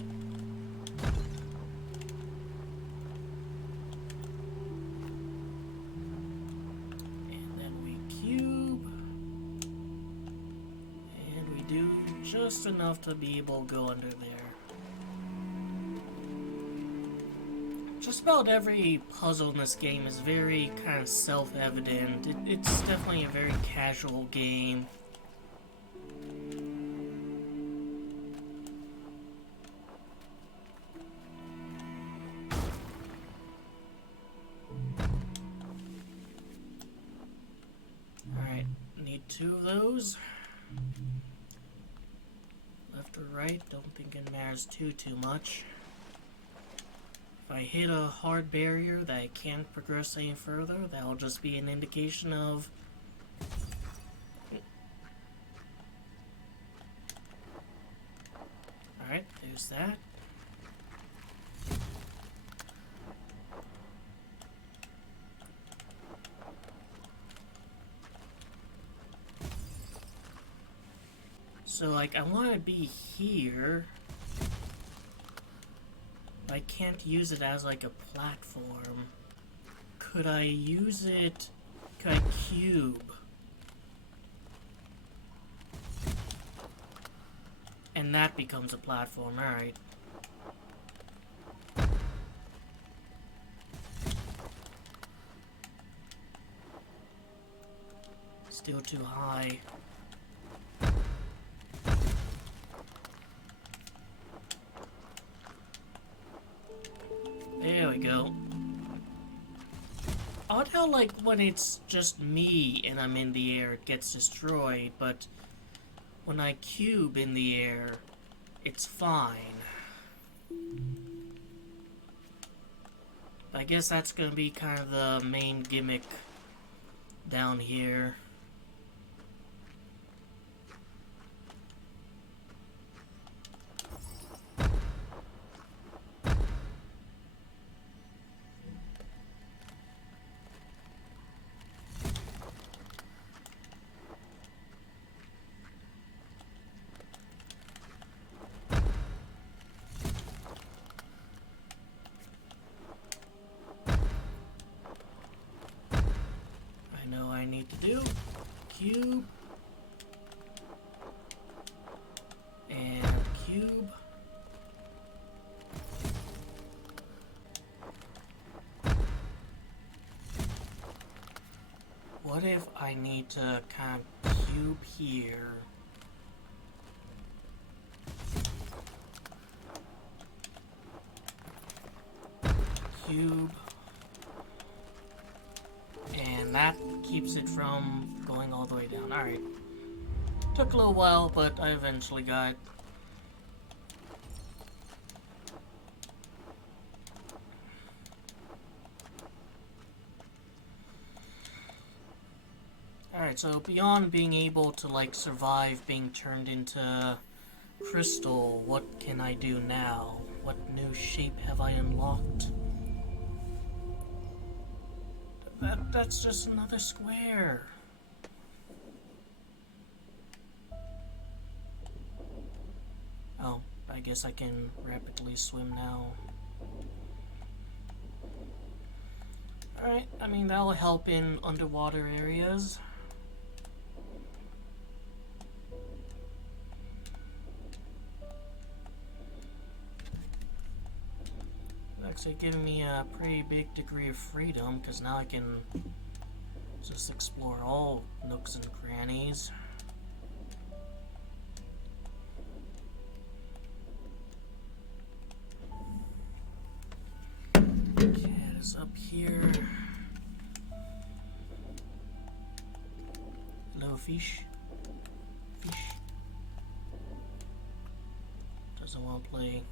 And then we cube. And we do just enough to be able to go under there. Just about every puzzle in this game is very kind of self-evident. It's definitely a very casual game. Alright, need 2 of those. Left or right, don't think it matters too much. If I hit a hard barrier that I can't progress any further, that'll just be an indication of... Alright, there's that. So, like, I want to be here. I can't use it as like a platform. Could I use it? Could I cube? And that becomes a platform, alright. Still too high. There we go. Odd how, like, when it's just me and I'm in the air, it gets destroyed, but when I cube in the air, it's fine. I guess that's gonna be kind of the main gimmick down here. I need to do cube and cube. What if I need to kind of cube here? cube. And that keeps it from going all the way down. Alright. Took a little while, but I eventually got it. Alright, so beyond being able to, like, survive being turned into crystal, what can I do now? What new shape have I unlocked? That's just another square. Oh, I guess I can rapidly swim now. Alright, I mean, that'll help in underwater areas. Actually giving me a pretty big degree of freedom, because now I can just explore all nooks and crannies. Cat is up here. Hello, fish. Fish. Doesn't want to play.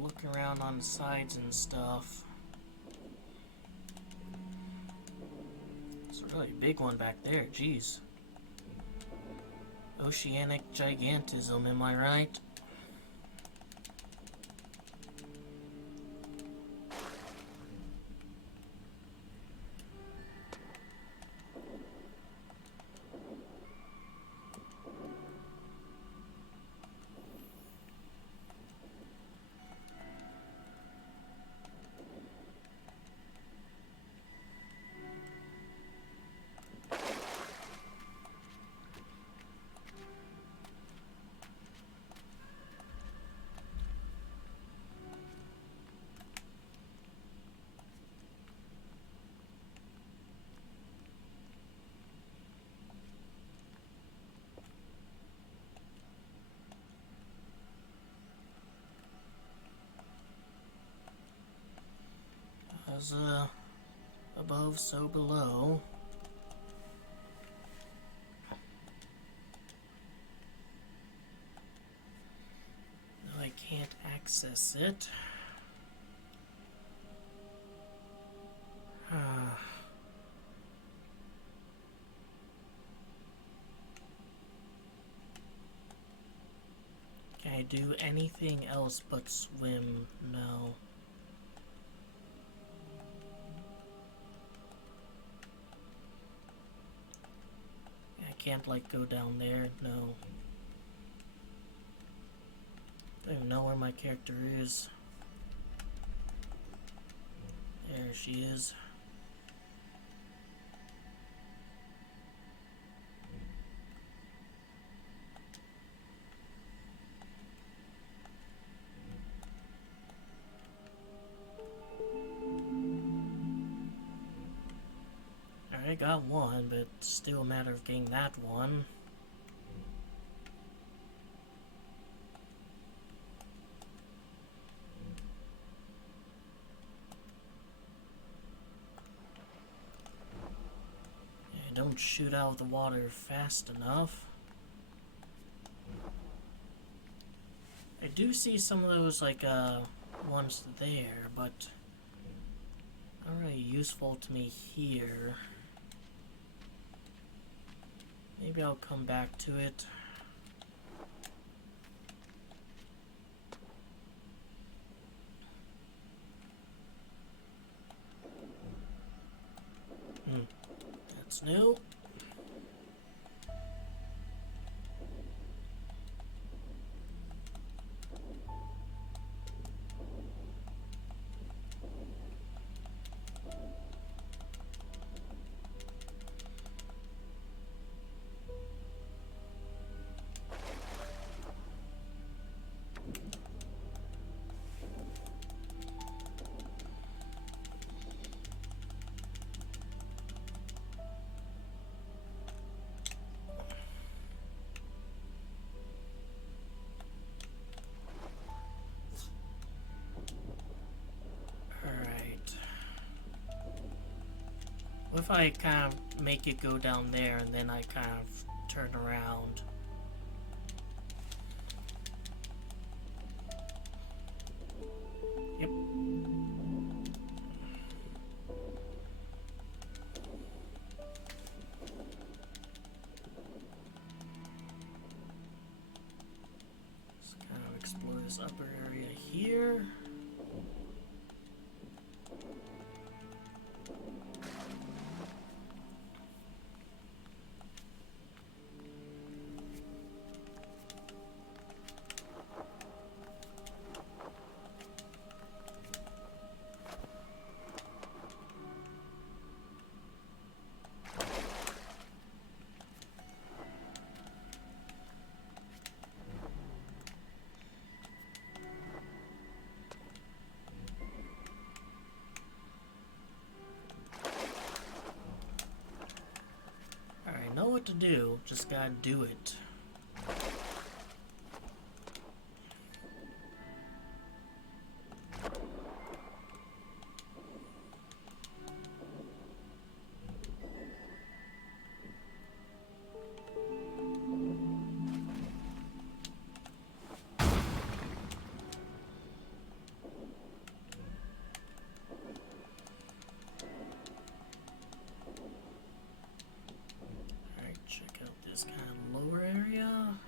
Look around on the sides and stuff. It's a really big one back there, jeez. Oceanic gigantism, am I right? As above, so below. No, I can't access it. Can I do anything else but swim? No. Can't, like, go down there, no. I don't even know where my character is. There she is. I got one, but it's still a matter of getting that one. Yeah, don't shoot out of the water fast enough. I do see some of those, like, ones there, but not really useful to me here. Maybe I'll come back to it. That's new. What if I kind of make it go down there and then I kind of turn around? Yep. Let's kind of explore this upper area here. Know what to do, just gotta do it. Kind of lower area.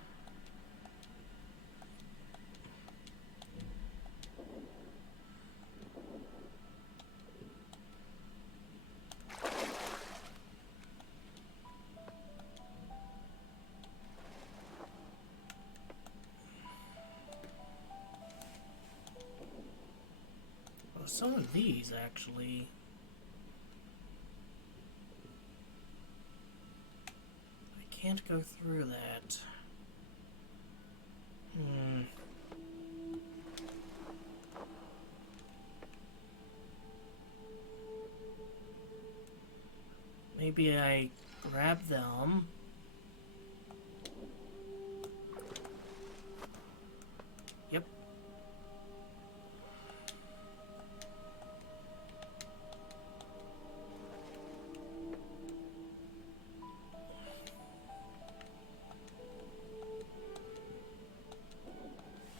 Well, some of these actually. Can't go through that. Maybe I grab them. Yep.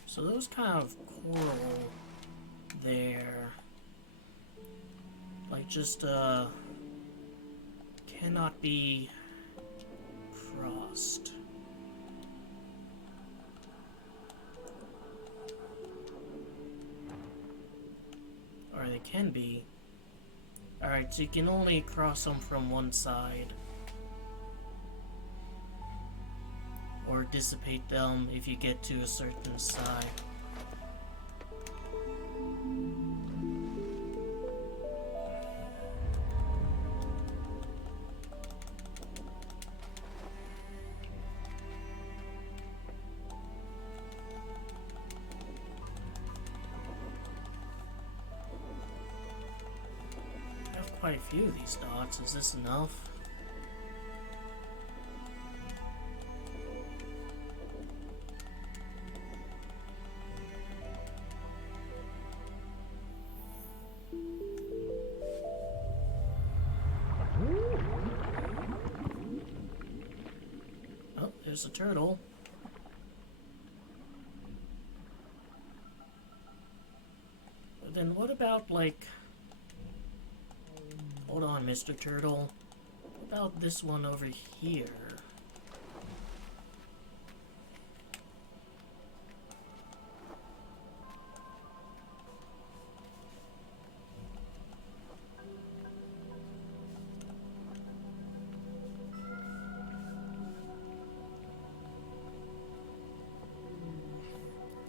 So those kind of coral there, like just cannot be crossed. Or they can be. Alright, so you can only cross them from one side. Or dissipate them if you get to a certain side. I have quite a few of these dots. Is this enough? There's a turtle. But then what about, like... Hold on, Mr. Turtle. What about this one over here?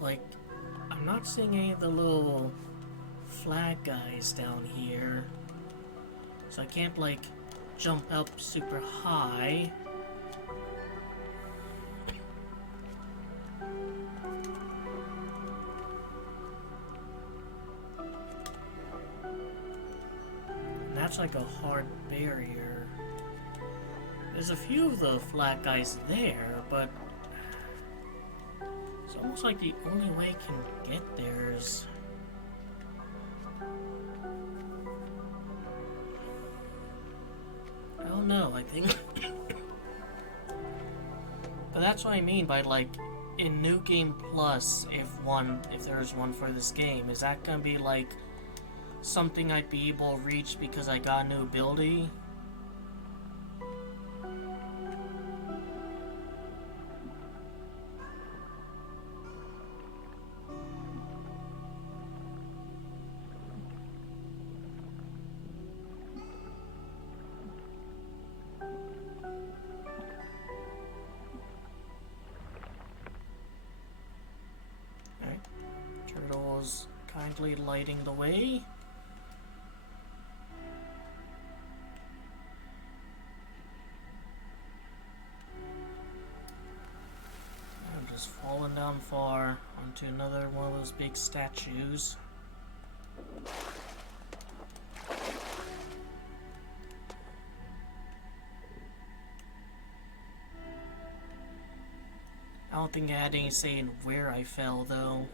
Like, I'm not seeing any of the little flag guys down here. So I can't, like, jump up super high. And that's like a hard barrier. There's a few of the flag guys there, but it's almost like the only way I can get there is... anything. But that's what I mean by, like, in New Game Plus, if there's one for this game, is that gonna be, like, something I'd be able to reach because I got a new ability? Turtles kindly lighting the way. I'm just falling down far onto another one of those big statues. I don't think I had any say in where I fell, though.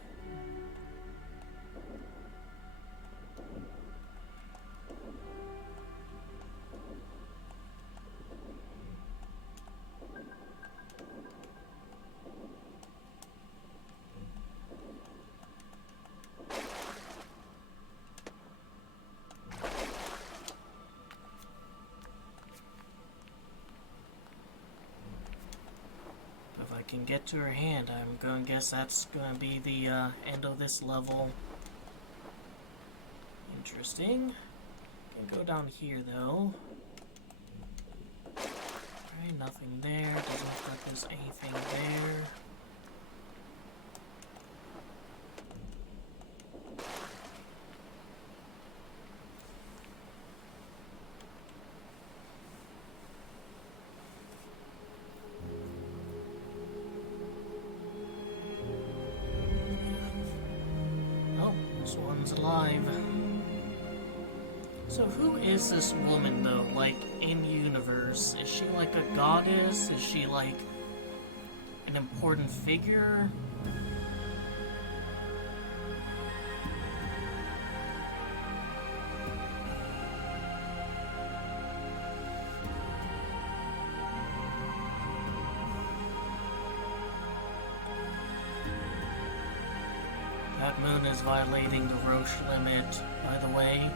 If I can get to her hand, I'm gonna guess that's gonna be the end of this level. Interesting. Can go down here though. Alright, nothing there. Doesn't look like there's anything there. This one's alive. So who is this woman though, like, in universe? Is she like a goddess? Is she like an important figure? That moon is violating the Roche limit, by the way.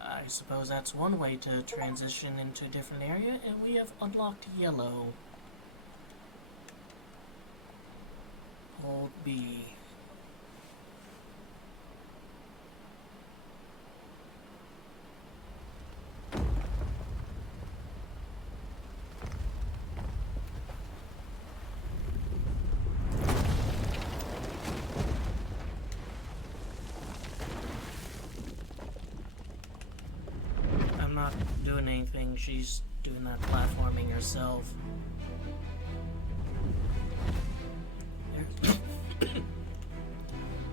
I suppose that's one way to transition into a different area, and we have unlocked yellow. Hold B. Not doing anything, she's doing that platforming herself.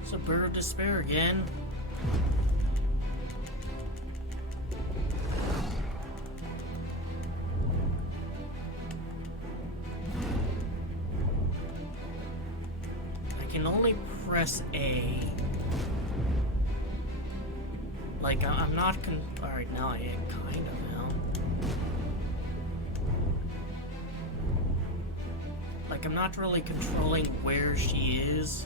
It's a bird of despair again. I can only press A. Like, I'm not alright, now I kind of am. Like, I'm not really controlling where she is.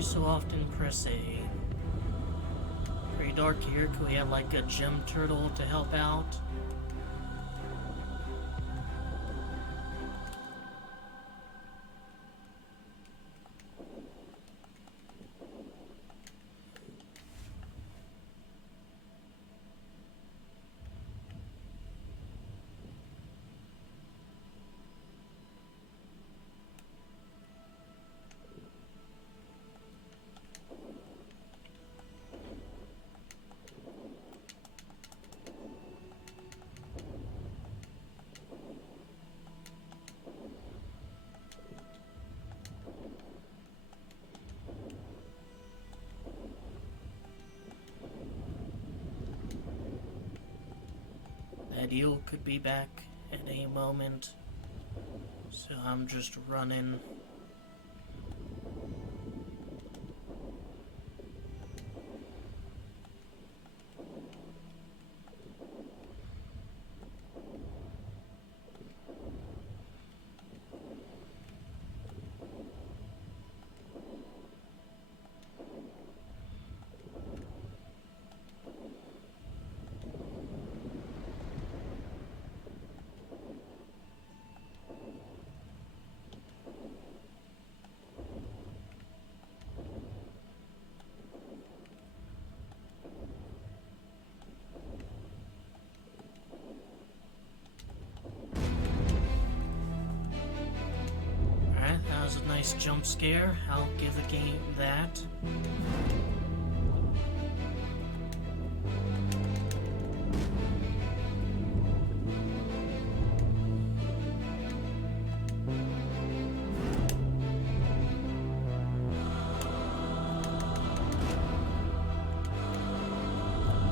So often press A. Pretty dark here. Could we have like a gem turtle to help out? video could be back at any moment. So I'm just running. That was a nice jump scare. I'll give the game that.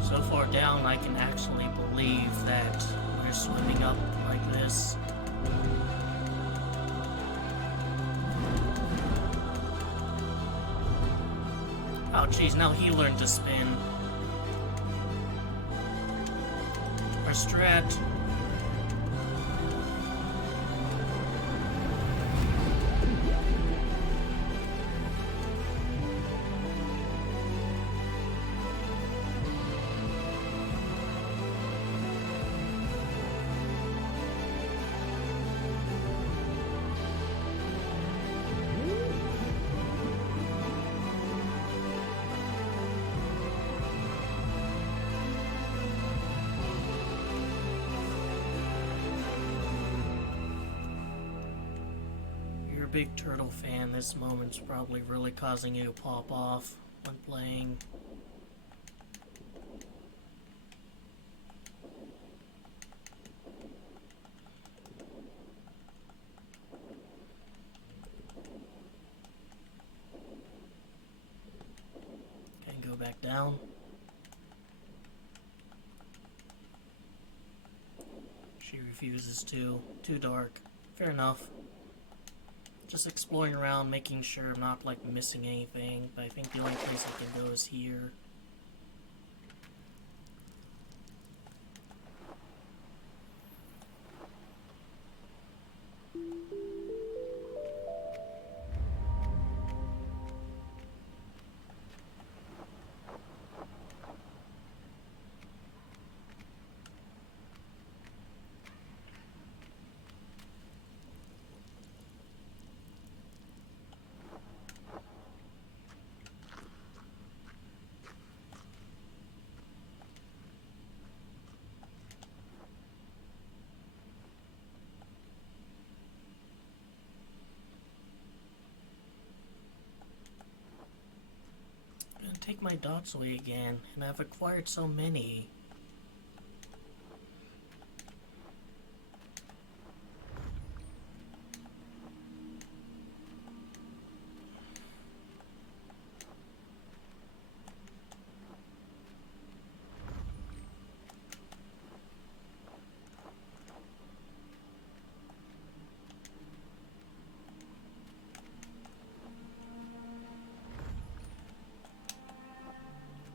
So far down, I can actually believe that we're swimming up like this. Oh geez, now he learned to spin. Our strat. Big turtle fan, this moment's probably really causing you to pop off when playing. Okay, go back down. She refuses to. Too dark. Fair enough. Just exploring around, making sure I'm not, like, missing anything, but I think the only place I can go is here. Take my dots away again, and I've acquired so many.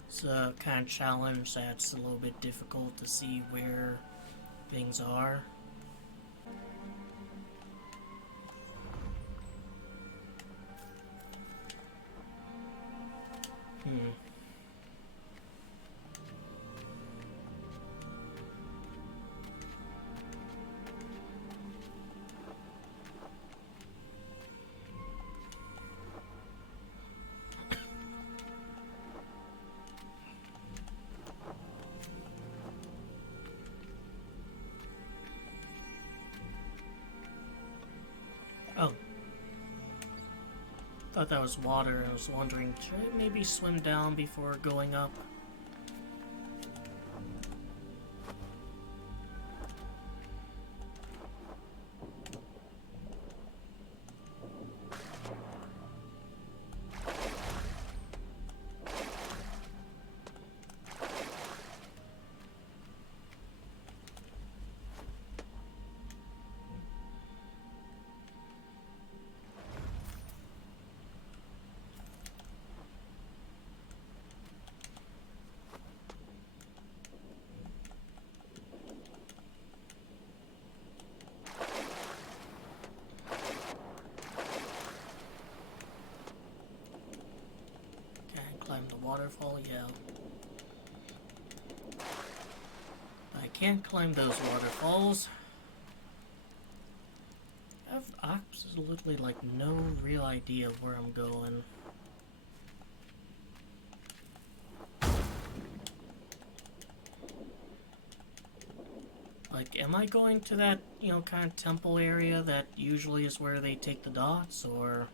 It's a kind of challenge that's a little bit difficult to see where things are. Oh. Thought that was water. I was wondering, should I maybe swim down before going up? climb the waterfall, yeah. I can't climb those waterfalls. I have absolutely, like, no real idea of where I'm going. Like, am I going to that, you know, kind of temple area that usually is where they take the dots, or...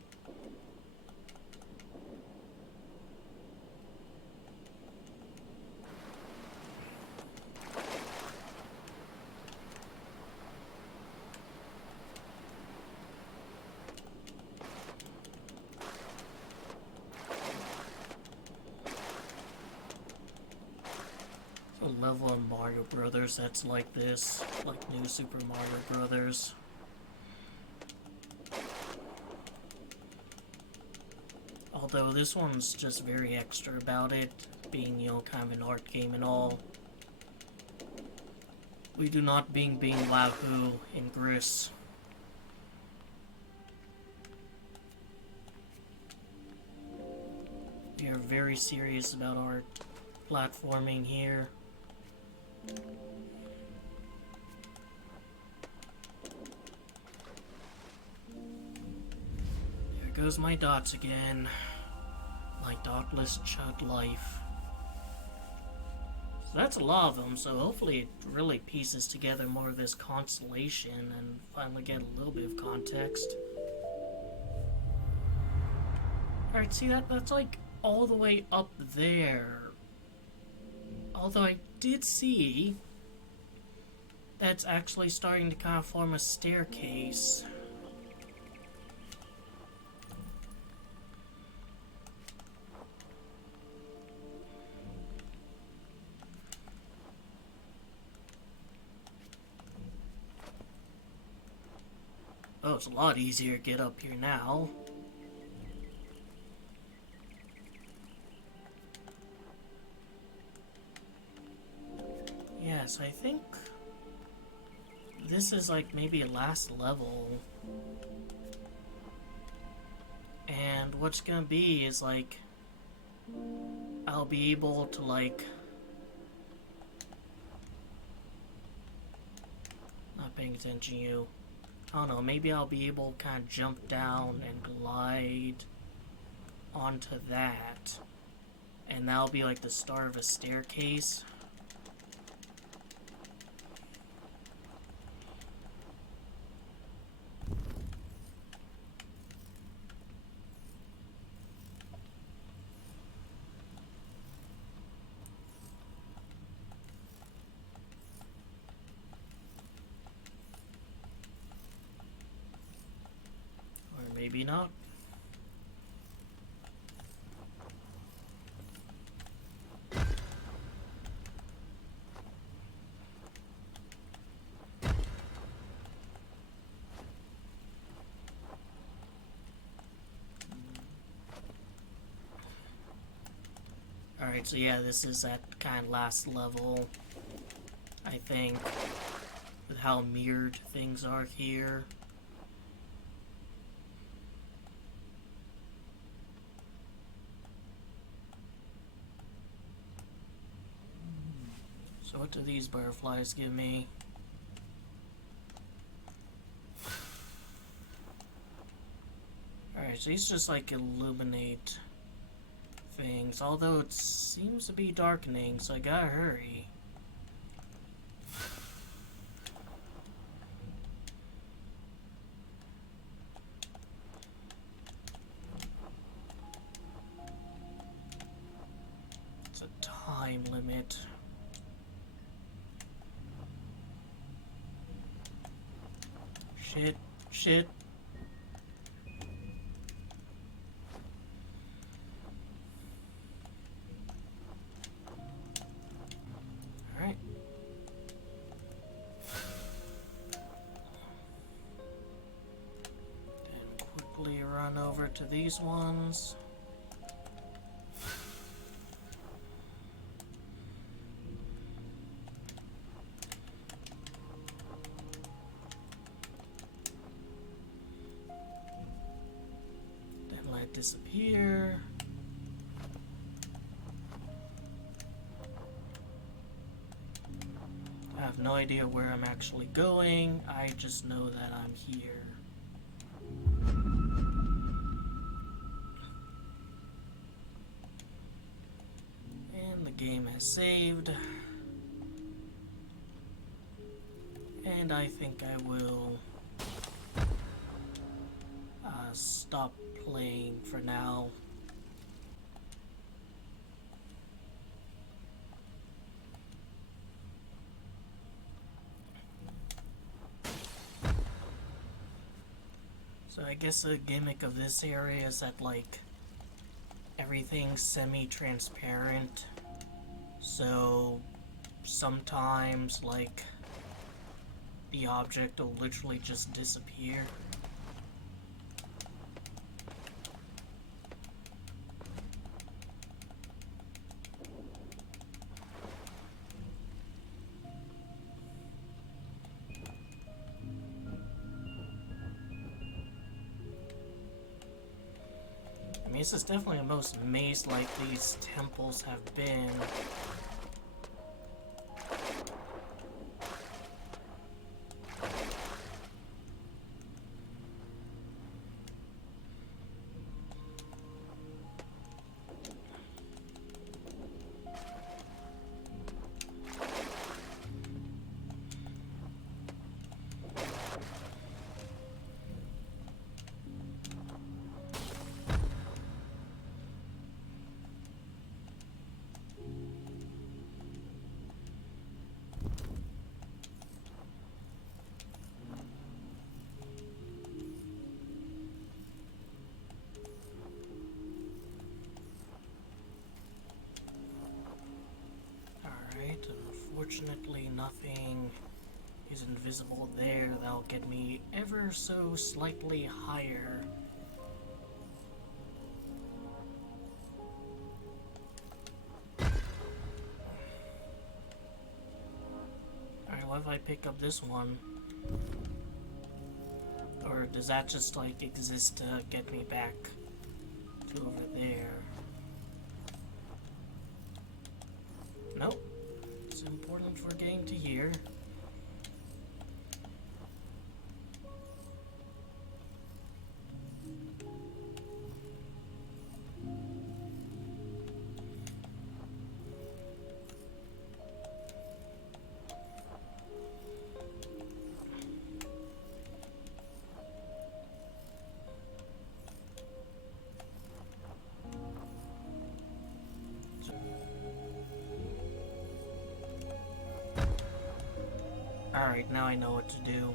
a level in Mario Brothers that's like this, like New Super Mario Brothers. Although this one's just very extra about it, being, you know, kind of an art game and all. We do not bing wahoo in Gris. We are very serious about our platforming here. There goes my dots again. My dotless chud life. So that's a lot of them, so hopefully it really pieces together more of this constellation and finally get a little bit of context. Alright, see that's like all the way up there. Although I did see that's actually starting to kind of form a staircase. Oh, it's a lot easier to get up here now. Yes, I think this is like maybe a last level. And what's gonna be is like I'll be able to like not paying attention to you. I don't know, maybe I'll be able to kind of jump down and glide onto that. And that'll be like the start of a staircase. Maybe not. Alright, so yeah, this is that kind of last level, I think, with how mirrored things are here. So what do these butterflies give me? Alright, so these just like illuminate things, although it seems to be darkening, so I gotta hurry. It's a time limit. Shit, shit. Alright. Then quickly run over to these ones. Disappear. no idea where I'm actually going. I just know that I'm here. And the game has saved. And I think I will stop playing for now. So I guess the gimmick of this area is that, like, everything's semi-transparent. So sometimes, like, the object will literally just disappear. I mean, this is definitely the most maze-like these temples have been. Unfortunately, nothing is invisible there that'll get me ever so slightly higher. Alright, what if I pick up this one? Or does that just, like, exist to get me back to over there? Nope. It's important for getting to here. Alright, now I know what to do.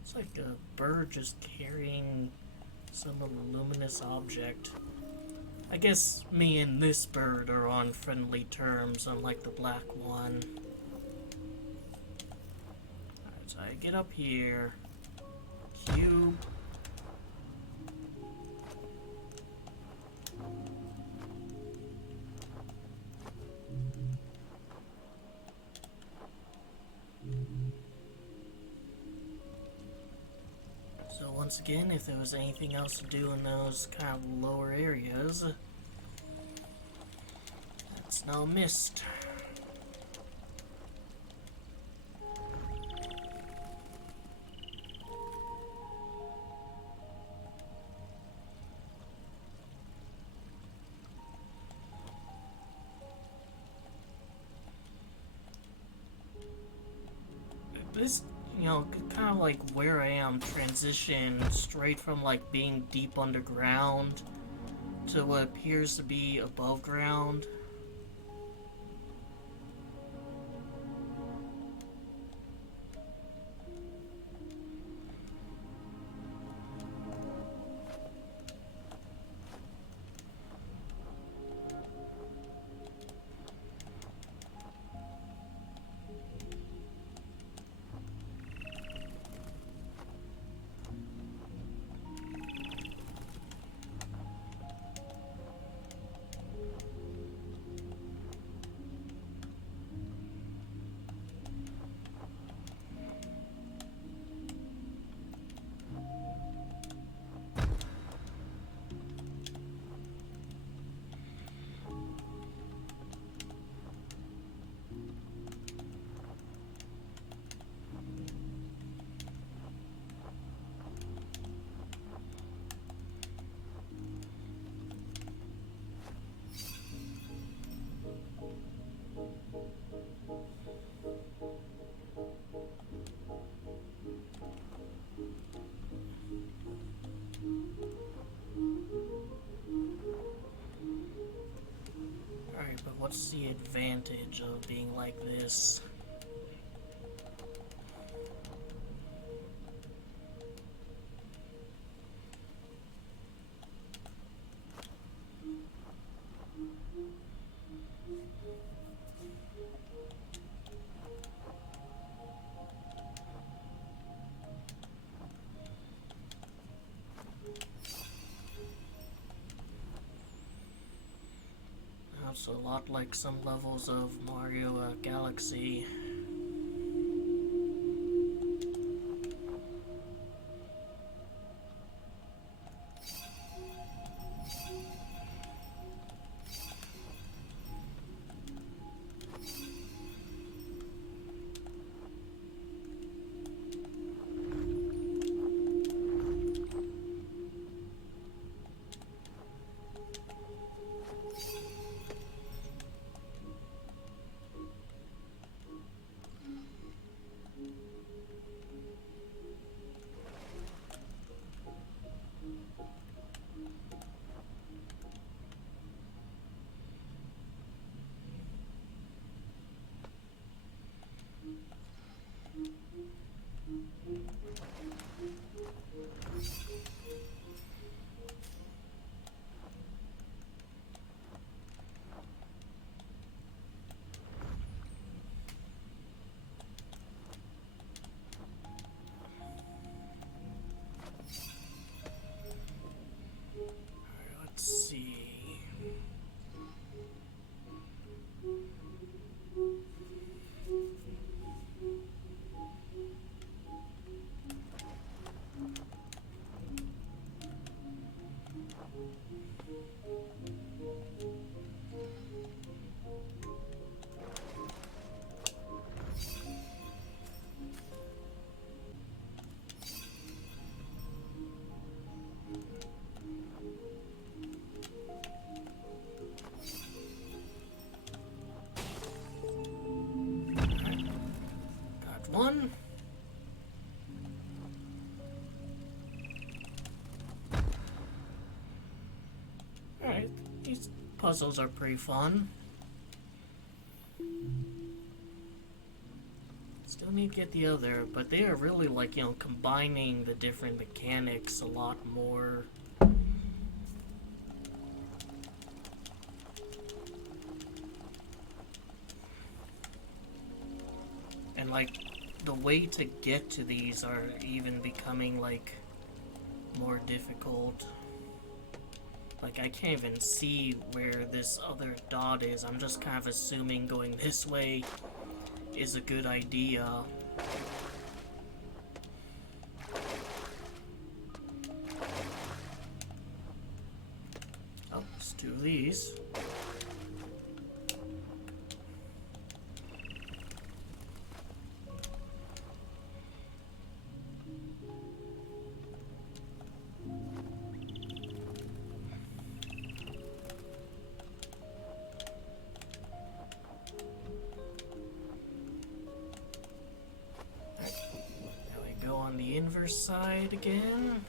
It's like a bird just carrying some little luminous object. I guess me and this bird are on friendly terms, unlike the black one. Alright, so I get up here. Cube. So once again, if there was anything else to do in those kind of lower areas, that's now missed. This, you know, kind of like where I am, transition straight from like being deep underground to what appears to be above ground. what's the advantage of being like this? It's a lot like some levels of Mario Galaxy. Let's see. One. Alright, these puzzles are pretty fun. Still need to get the other, but they are really like, you know, combining the different mechanics a lot more. And like, the way to get to these are even becoming, like, more difficult. Like, I can't even see where this other dot is. I'm just kind of assuming going this way is a good idea. Oh, let's do these. On the inverse side again.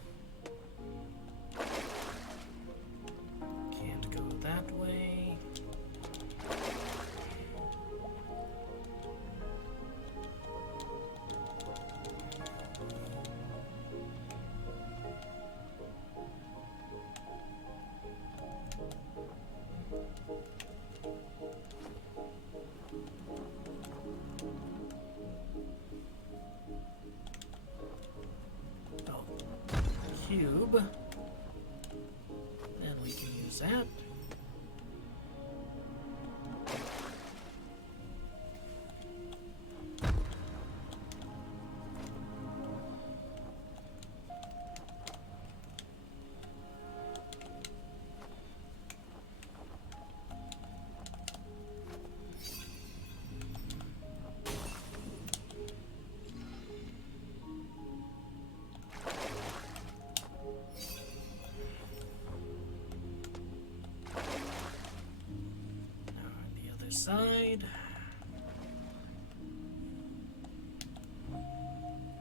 Can't go that way. Cube. Then we can use that. Side.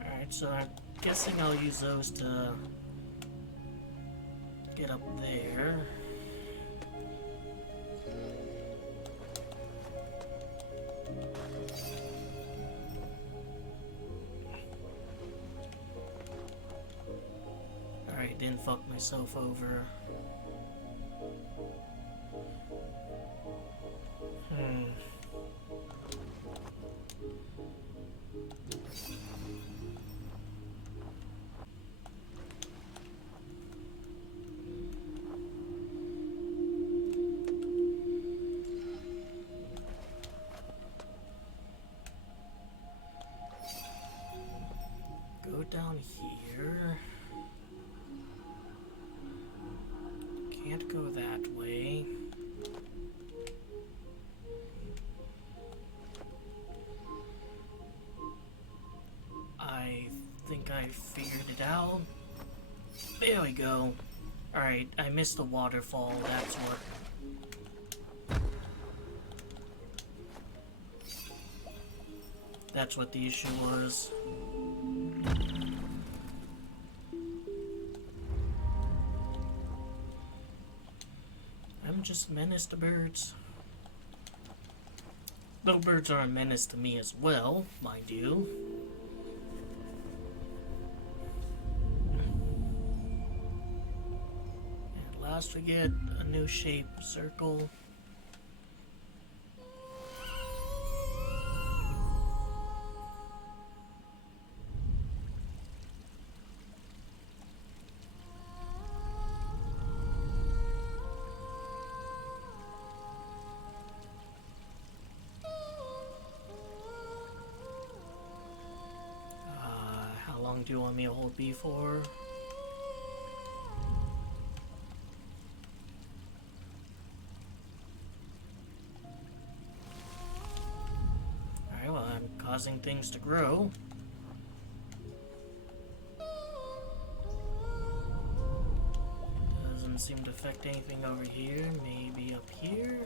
Alright, so I'm guessing I'll use those to get up there. fuck myself over. Go down here. Can't go that way. I think I figured it out. There we go. Alright, I missed the waterfall, that's what. That's what the issue was. I'm just menace to birds. Though birds are a menace to me as well, mind you. At last we get a new shape, circle. How long do you want me to hold B for? Alright, well, I'm causing things to grow. Doesn't seem to affect anything over here. Maybe up here?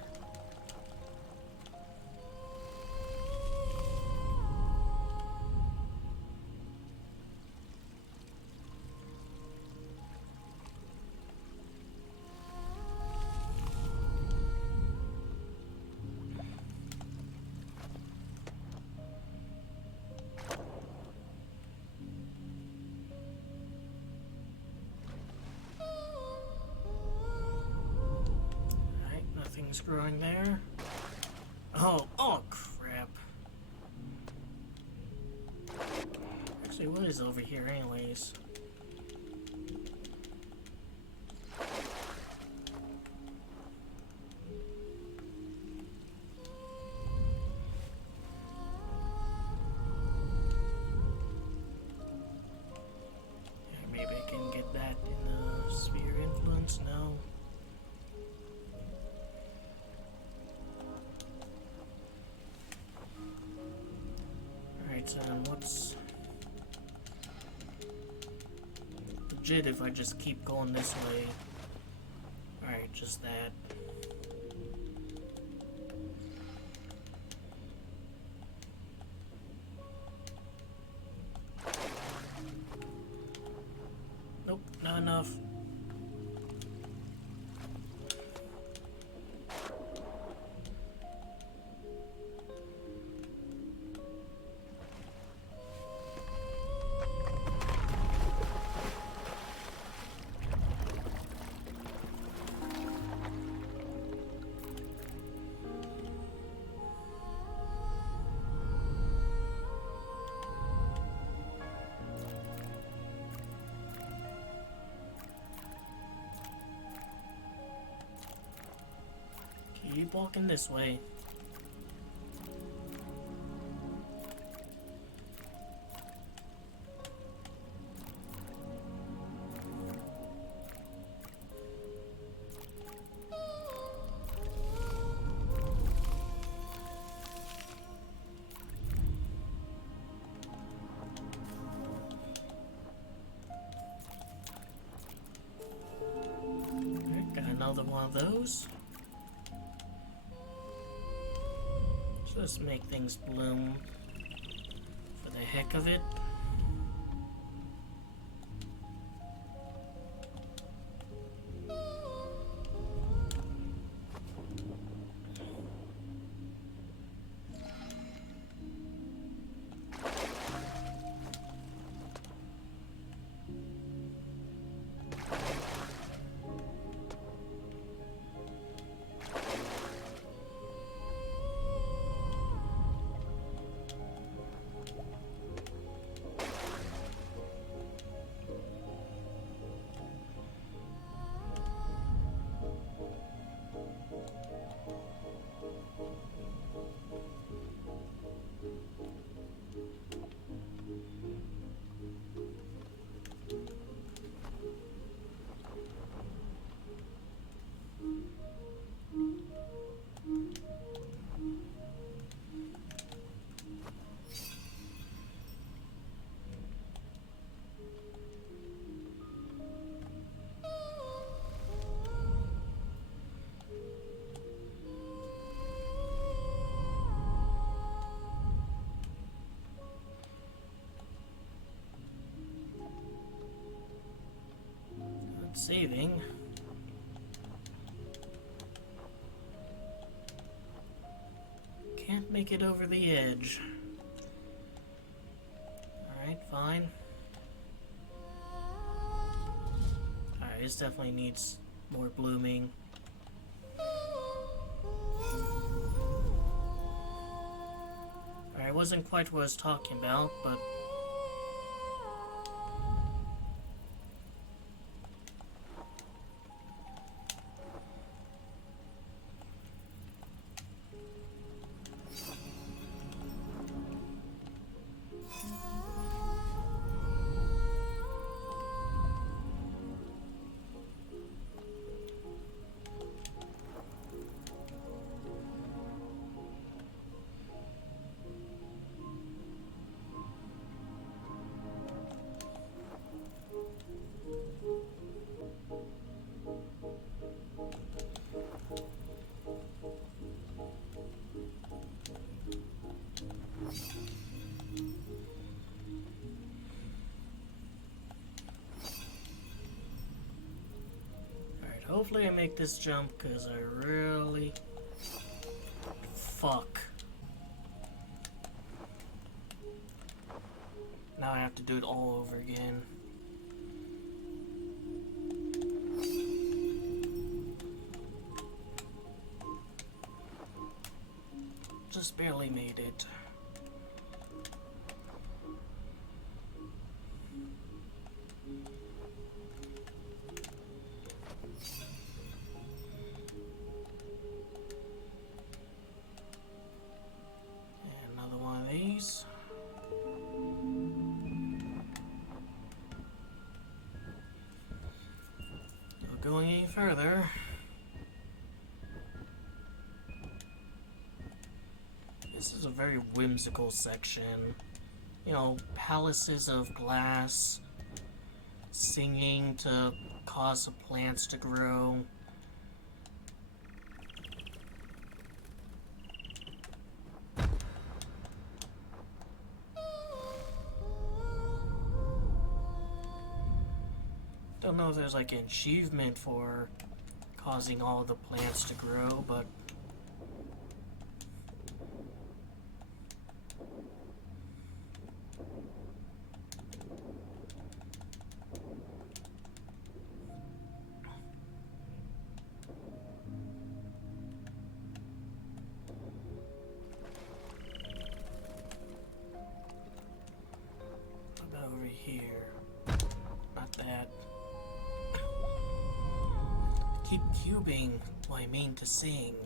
Nothing's growing there. Oh crap. Actually, what is over here anyways? Yeah, maybe I can get that in the sphere influence? No. What's legit if I just keep going this way? Alright, just that. Nope, not enough. Keep walking this way. Got another one of those. Just make things bloom for the heck of it. saving. Can't make it over the edge. Alright, fine. Alright, this definitely needs more blooming. Alright, wasn't quite what I was talking about, but hopefully I make this jump, because I really... Fuck. Now I have to do it all over again. Just barely made it. Going any further. This is a very whimsical section. You know, palaces of glass, singing to cause the plants to grow. Don't know if there's like an achievement for causing all the plants to grow, but what about over here? Not that. Keep cubing what I mean to sing.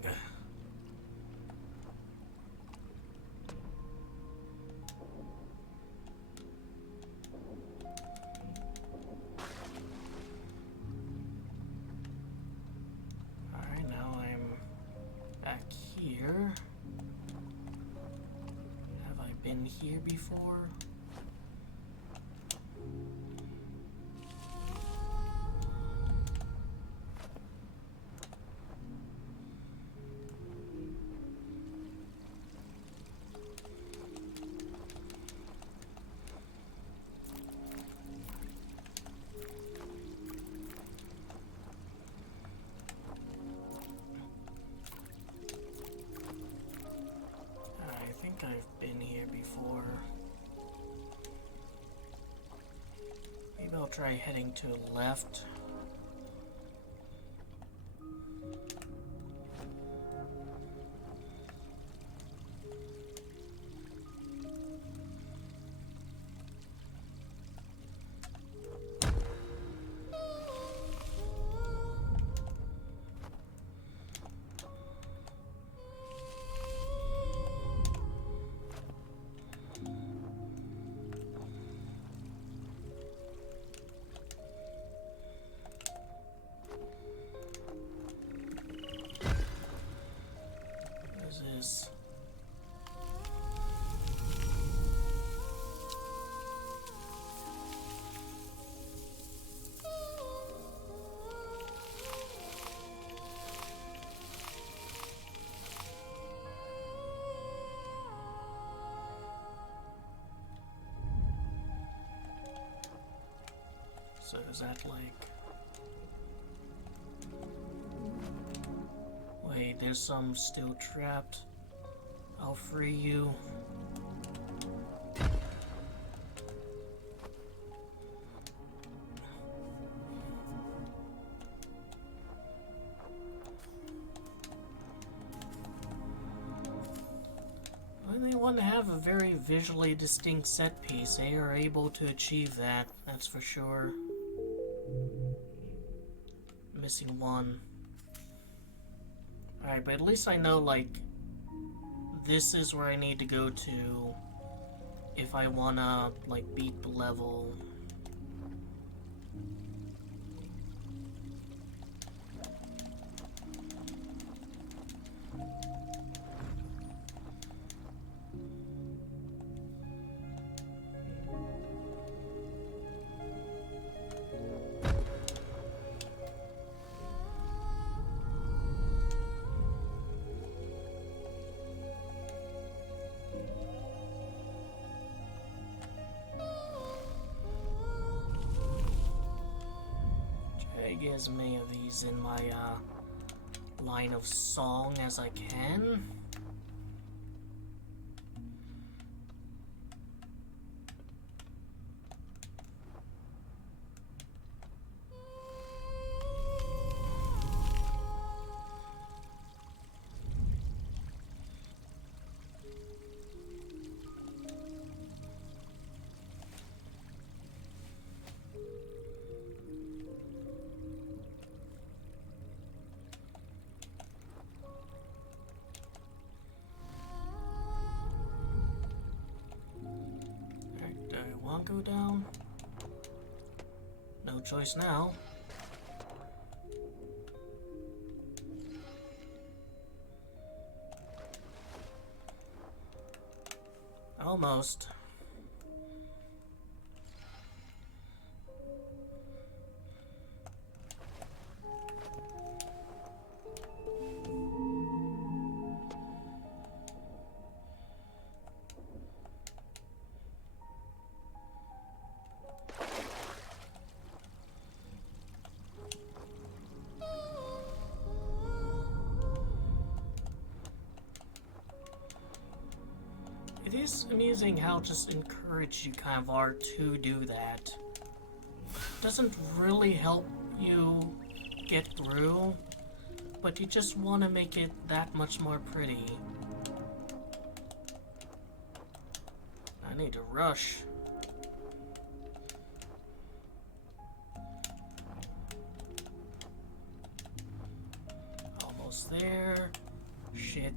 Alright, now I'm back here. Have I been here before? I've been here before. Maybe I'll try heading to the left. This. So is that like there's some still trapped. I'll free you. When they want to have a very visually distinct set piece, they are able to achieve that, that's for sure. Missing one. Alright, but at least I know, like, this is where I need to go to if I wanna, like, beat the level. Get as many of these in my line of song as I can. Go down. No choice now. Almost. It is amusing how just encouraged you kind of are to do that. Doesn't really help you get through, but you just want to make it that much more pretty. I need to rush. Almost there. Shit.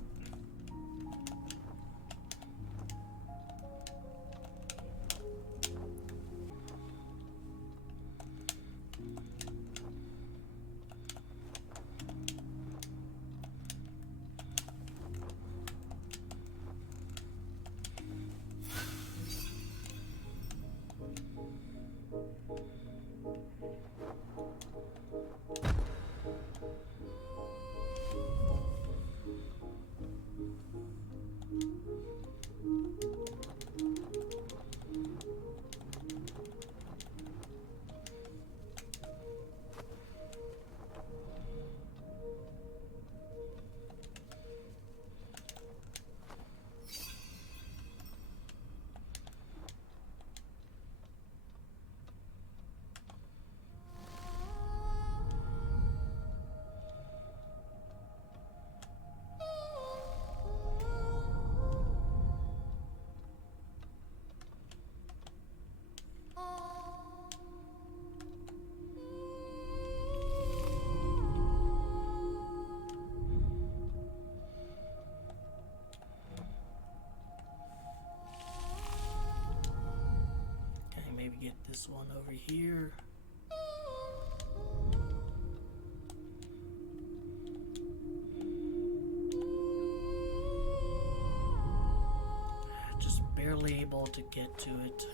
Get this one over here. Just barely able to get to it.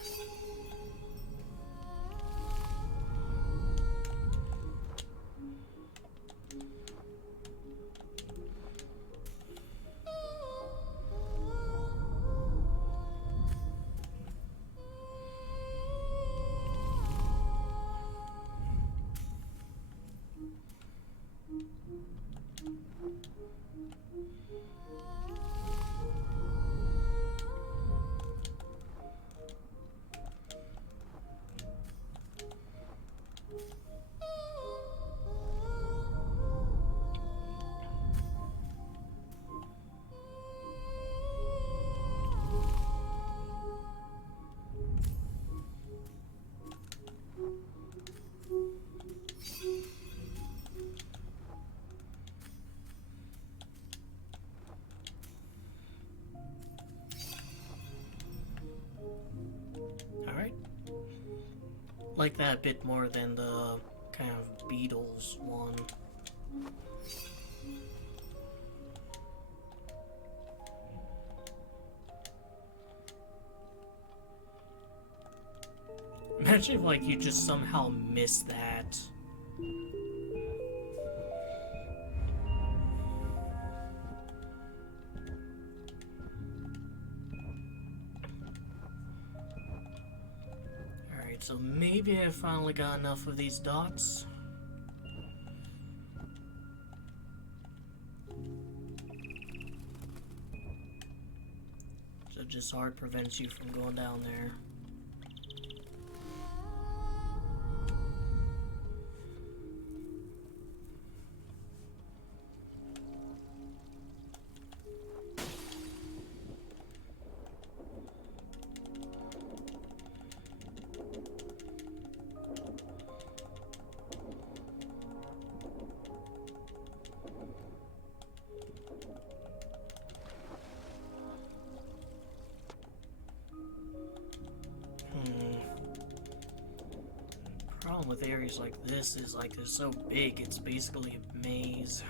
like that a bit more than the kind of Beatles one. Imagine if, like, you just somehow miss that. Alright, so maybe I finally got enough of these dots. So just hard prevents you from going down there. Problem with areas like this is, like, they're so big, it's basically a maze.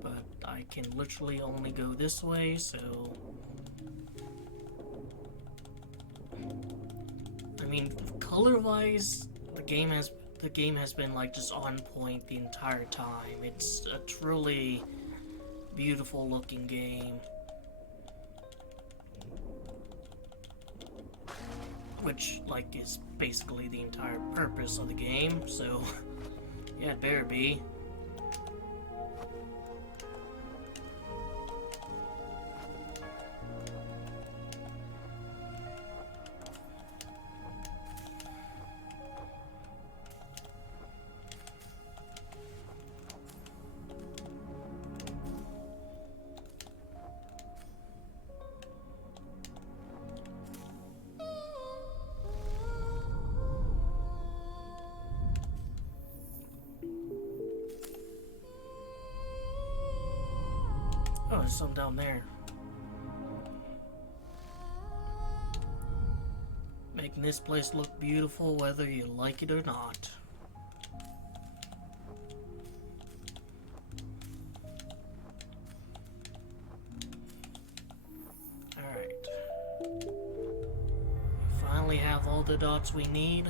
But I can literally only go this way, so... I mean, color-wise, the game has been, like, just on point the entire time. It's a truly beautiful looking game. Which, like, is basically the entire purpose of the game, so yeah, it better be. Oh, there's some down there. Making this place look beautiful whether you like it or not. Alright. Finally have all the dots we need.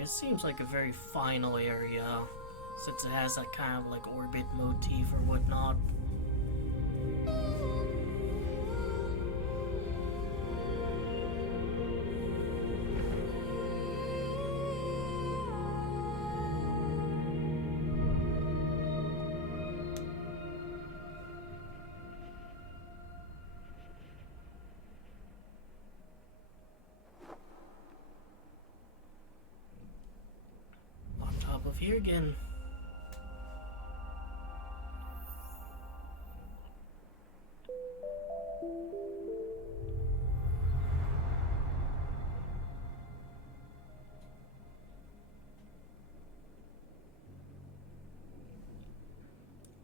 It seems like a very final area, since it has that kind of like orbit motif or whatnot. Here again.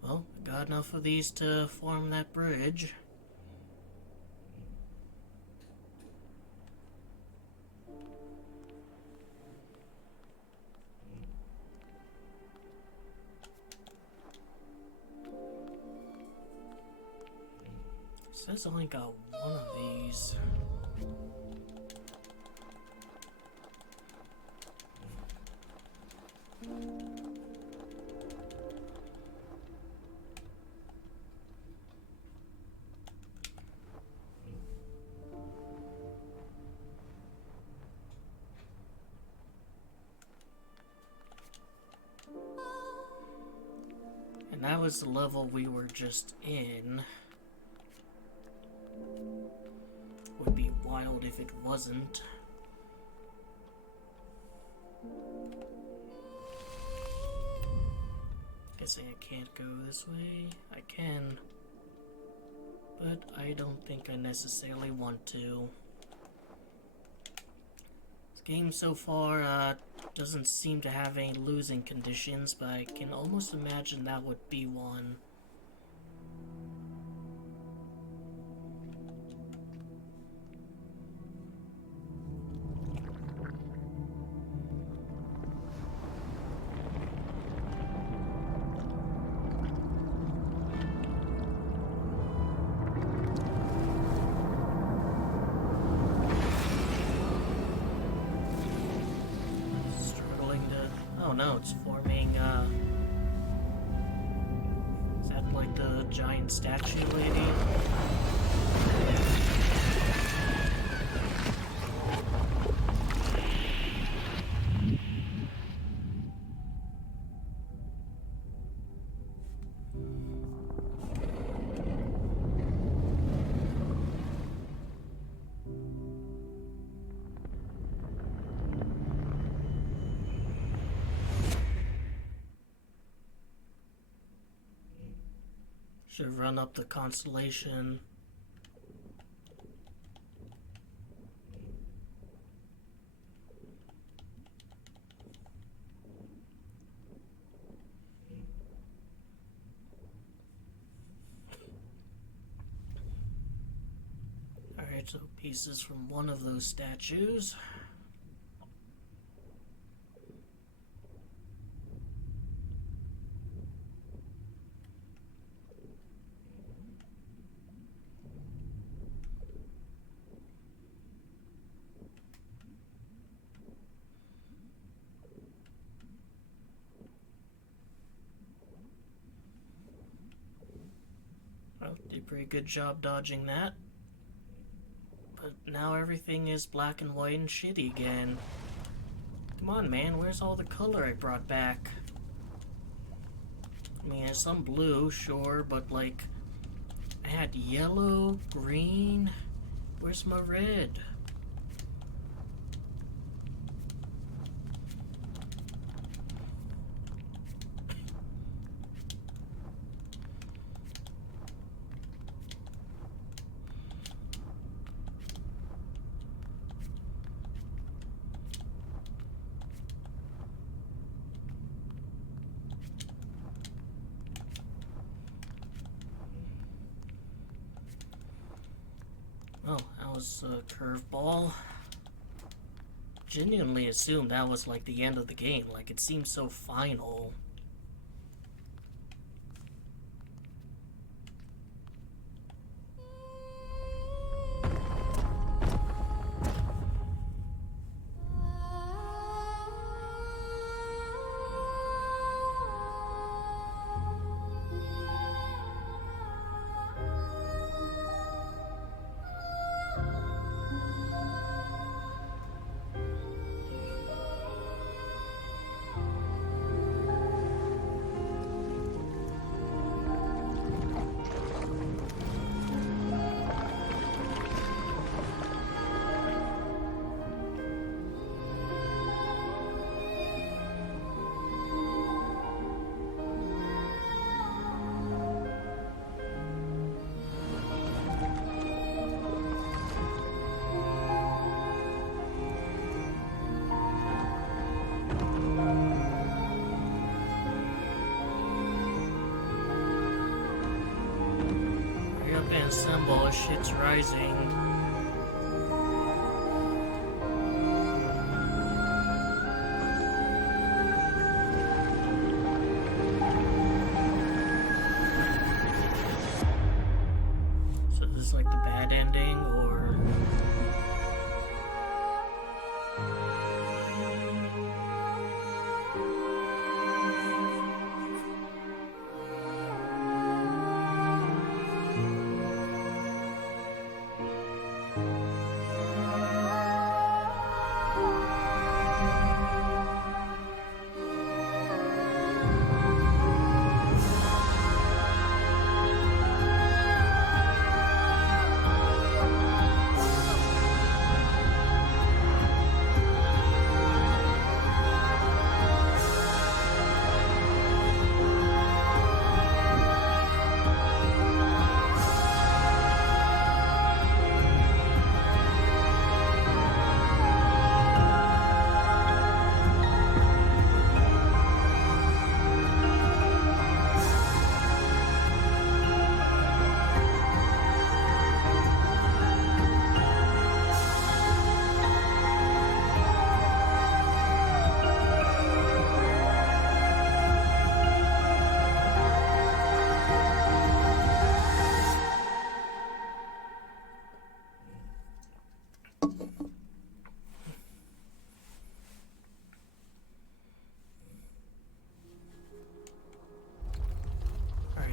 Well, got enough of these to form that bridge. Says I only got one of these. And that was the level we were just in. Would be wild if it wasn't. Guessing I can't go this way. I can. but I don't think I necessarily want to. This game so far doesn't seem to have any losing conditions, but I can almost imagine that would be one. Oh no, it's forming, is that like the giant statue lady? Should run up the constellation. Alright, so pieces from one of those statues. Well, did a pretty good job dodging that. But now everything is black and white and shitty again. Come on, man, where's all the color I brought back? I mean, there's some blue, sure, but like, I had yellow, green, where's my red? Oh, that was a curveball. Genuinely assumed that was like the end of the game. Like, it seemed so final. Assemble, shit's rising. So this is like the bad ending, or...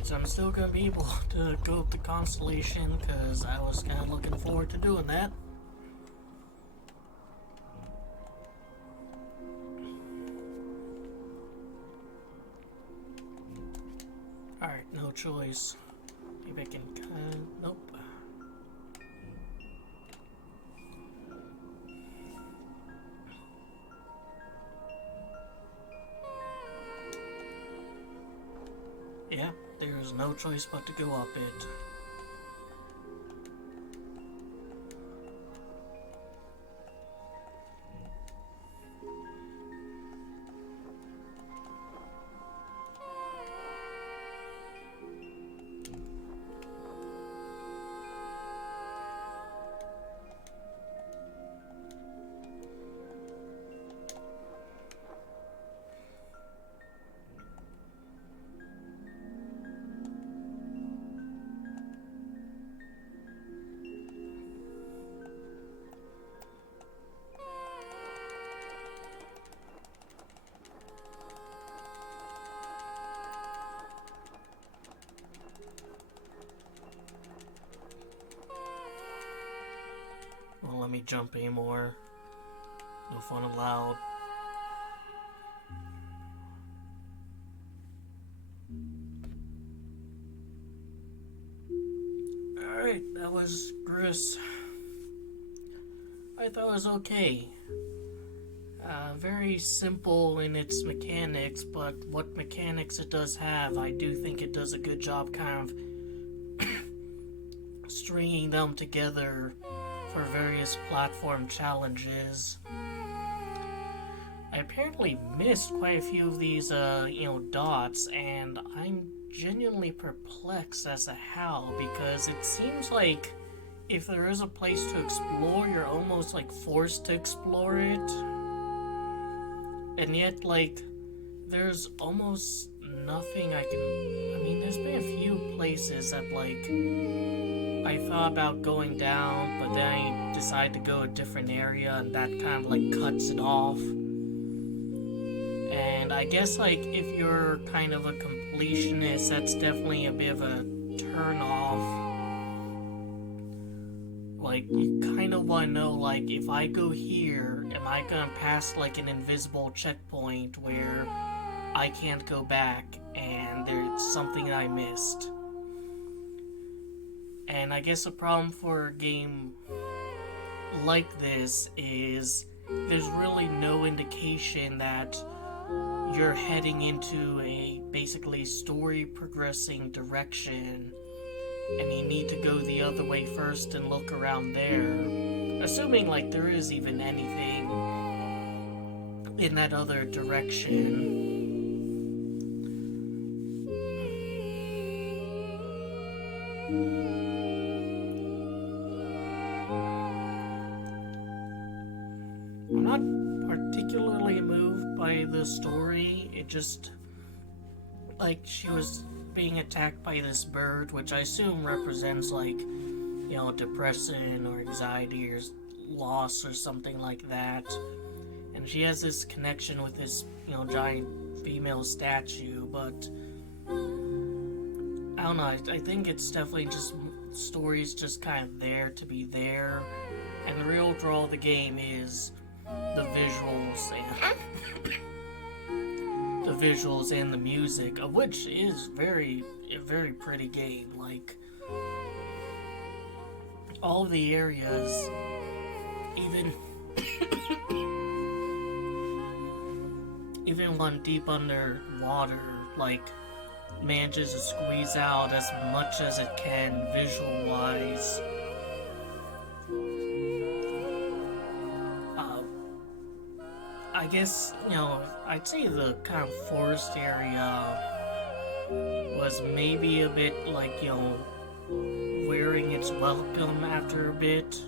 means I'm still gonna be able to go up the Constellation, because I was kind of looking forward to doing that. Alright, no choice. Maybe I can nope. Yeah, there's no choice but to go up it. Won't let me jump anymore. No fun allowed. Alright, that was Gris. I thought it was okay. Very simple in its mechanics, but what mechanics it does have, I do think it does a good job kind of stringing them together for various platform challenges. I apparently missed quite a few of these, dots, and I'm genuinely perplexed as to how, because it seems like if there is a place to explore, you're almost like forced to explore it. And yet, like, there's almost nothing I mean, there's been a few places that, like, I thought about going down, but then I decided to go a different area, and that kind of, like, cuts it off. And I guess, like, if you're kind of a completionist, that's definitely a bit of a turn off. Like, you kind of want to know, like, if I go here, am I gonna pass, like, an invisible checkpoint where I can't go back and there's something I missed? And I guess the problem for a game like this is there's really no indication that you're heading into a basically story progressing direction, and you need to go the other way first and look around there, assuming like there is even anything in that other direction. I'm not particularly moved by the story. It just, like, she was being attacked by this bird, which I assume represents, like, depression or anxiety or loss or something like that. And she has this connection with this, giant female statue, but I don't know, I think it's definitely just, story's just kind of there to be there, and the real draw of the game is the visuals and the music, of which is a very pretty game. Like, all the areas, even one deep underwater, like, manages to squeeze out as much as it can visual-wise. I guess, I'd say the kind of forest area was maybe a bit like, wearing its welcome after a bit.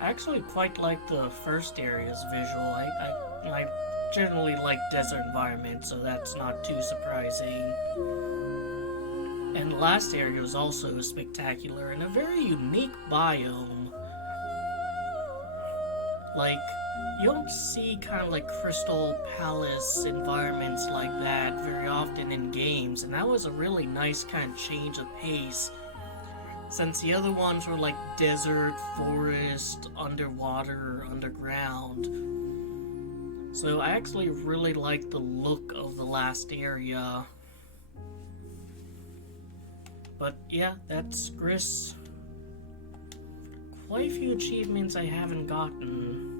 I actually quite like the first area's visual. I generally like desert environments, so that's not too surprising. And the last area was also spectacular and a very unique biome. Like, You don't see kind of like Crystal Palace environments like that very often in games, and that was a really nice kind of change of pace. Since the other ones were like desert, forest, underwater, underground. So I actually really like the look of the last area. But yeah, that's Gris. Quite a few achievements I haven't gotten.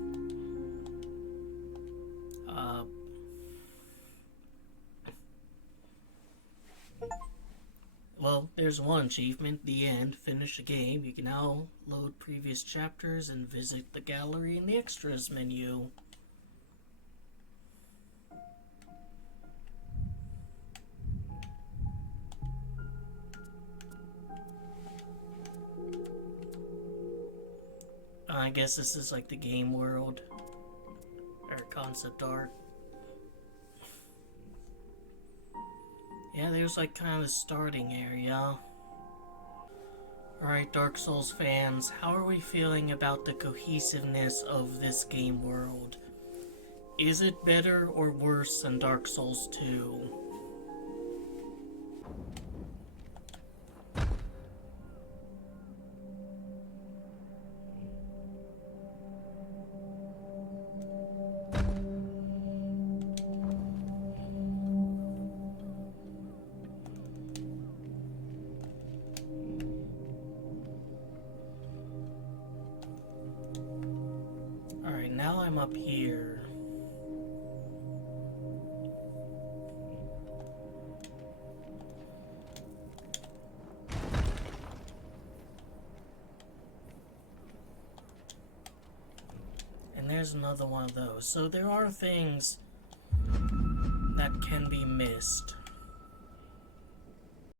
Well, there's one achievement, the end, finish the game. You can now load previous chapters and visit the gallery in the extras menu. I guess this is like the game world, or concept art. Yeah, there's like kind of the starting area. Alright, Dark Souls fans, how are we feeling about the cohesiveness of this game world? Is it better or worse than Dark Souls 2? Alright, now I'm up here. And there's another one of those. So there are things that can be missed.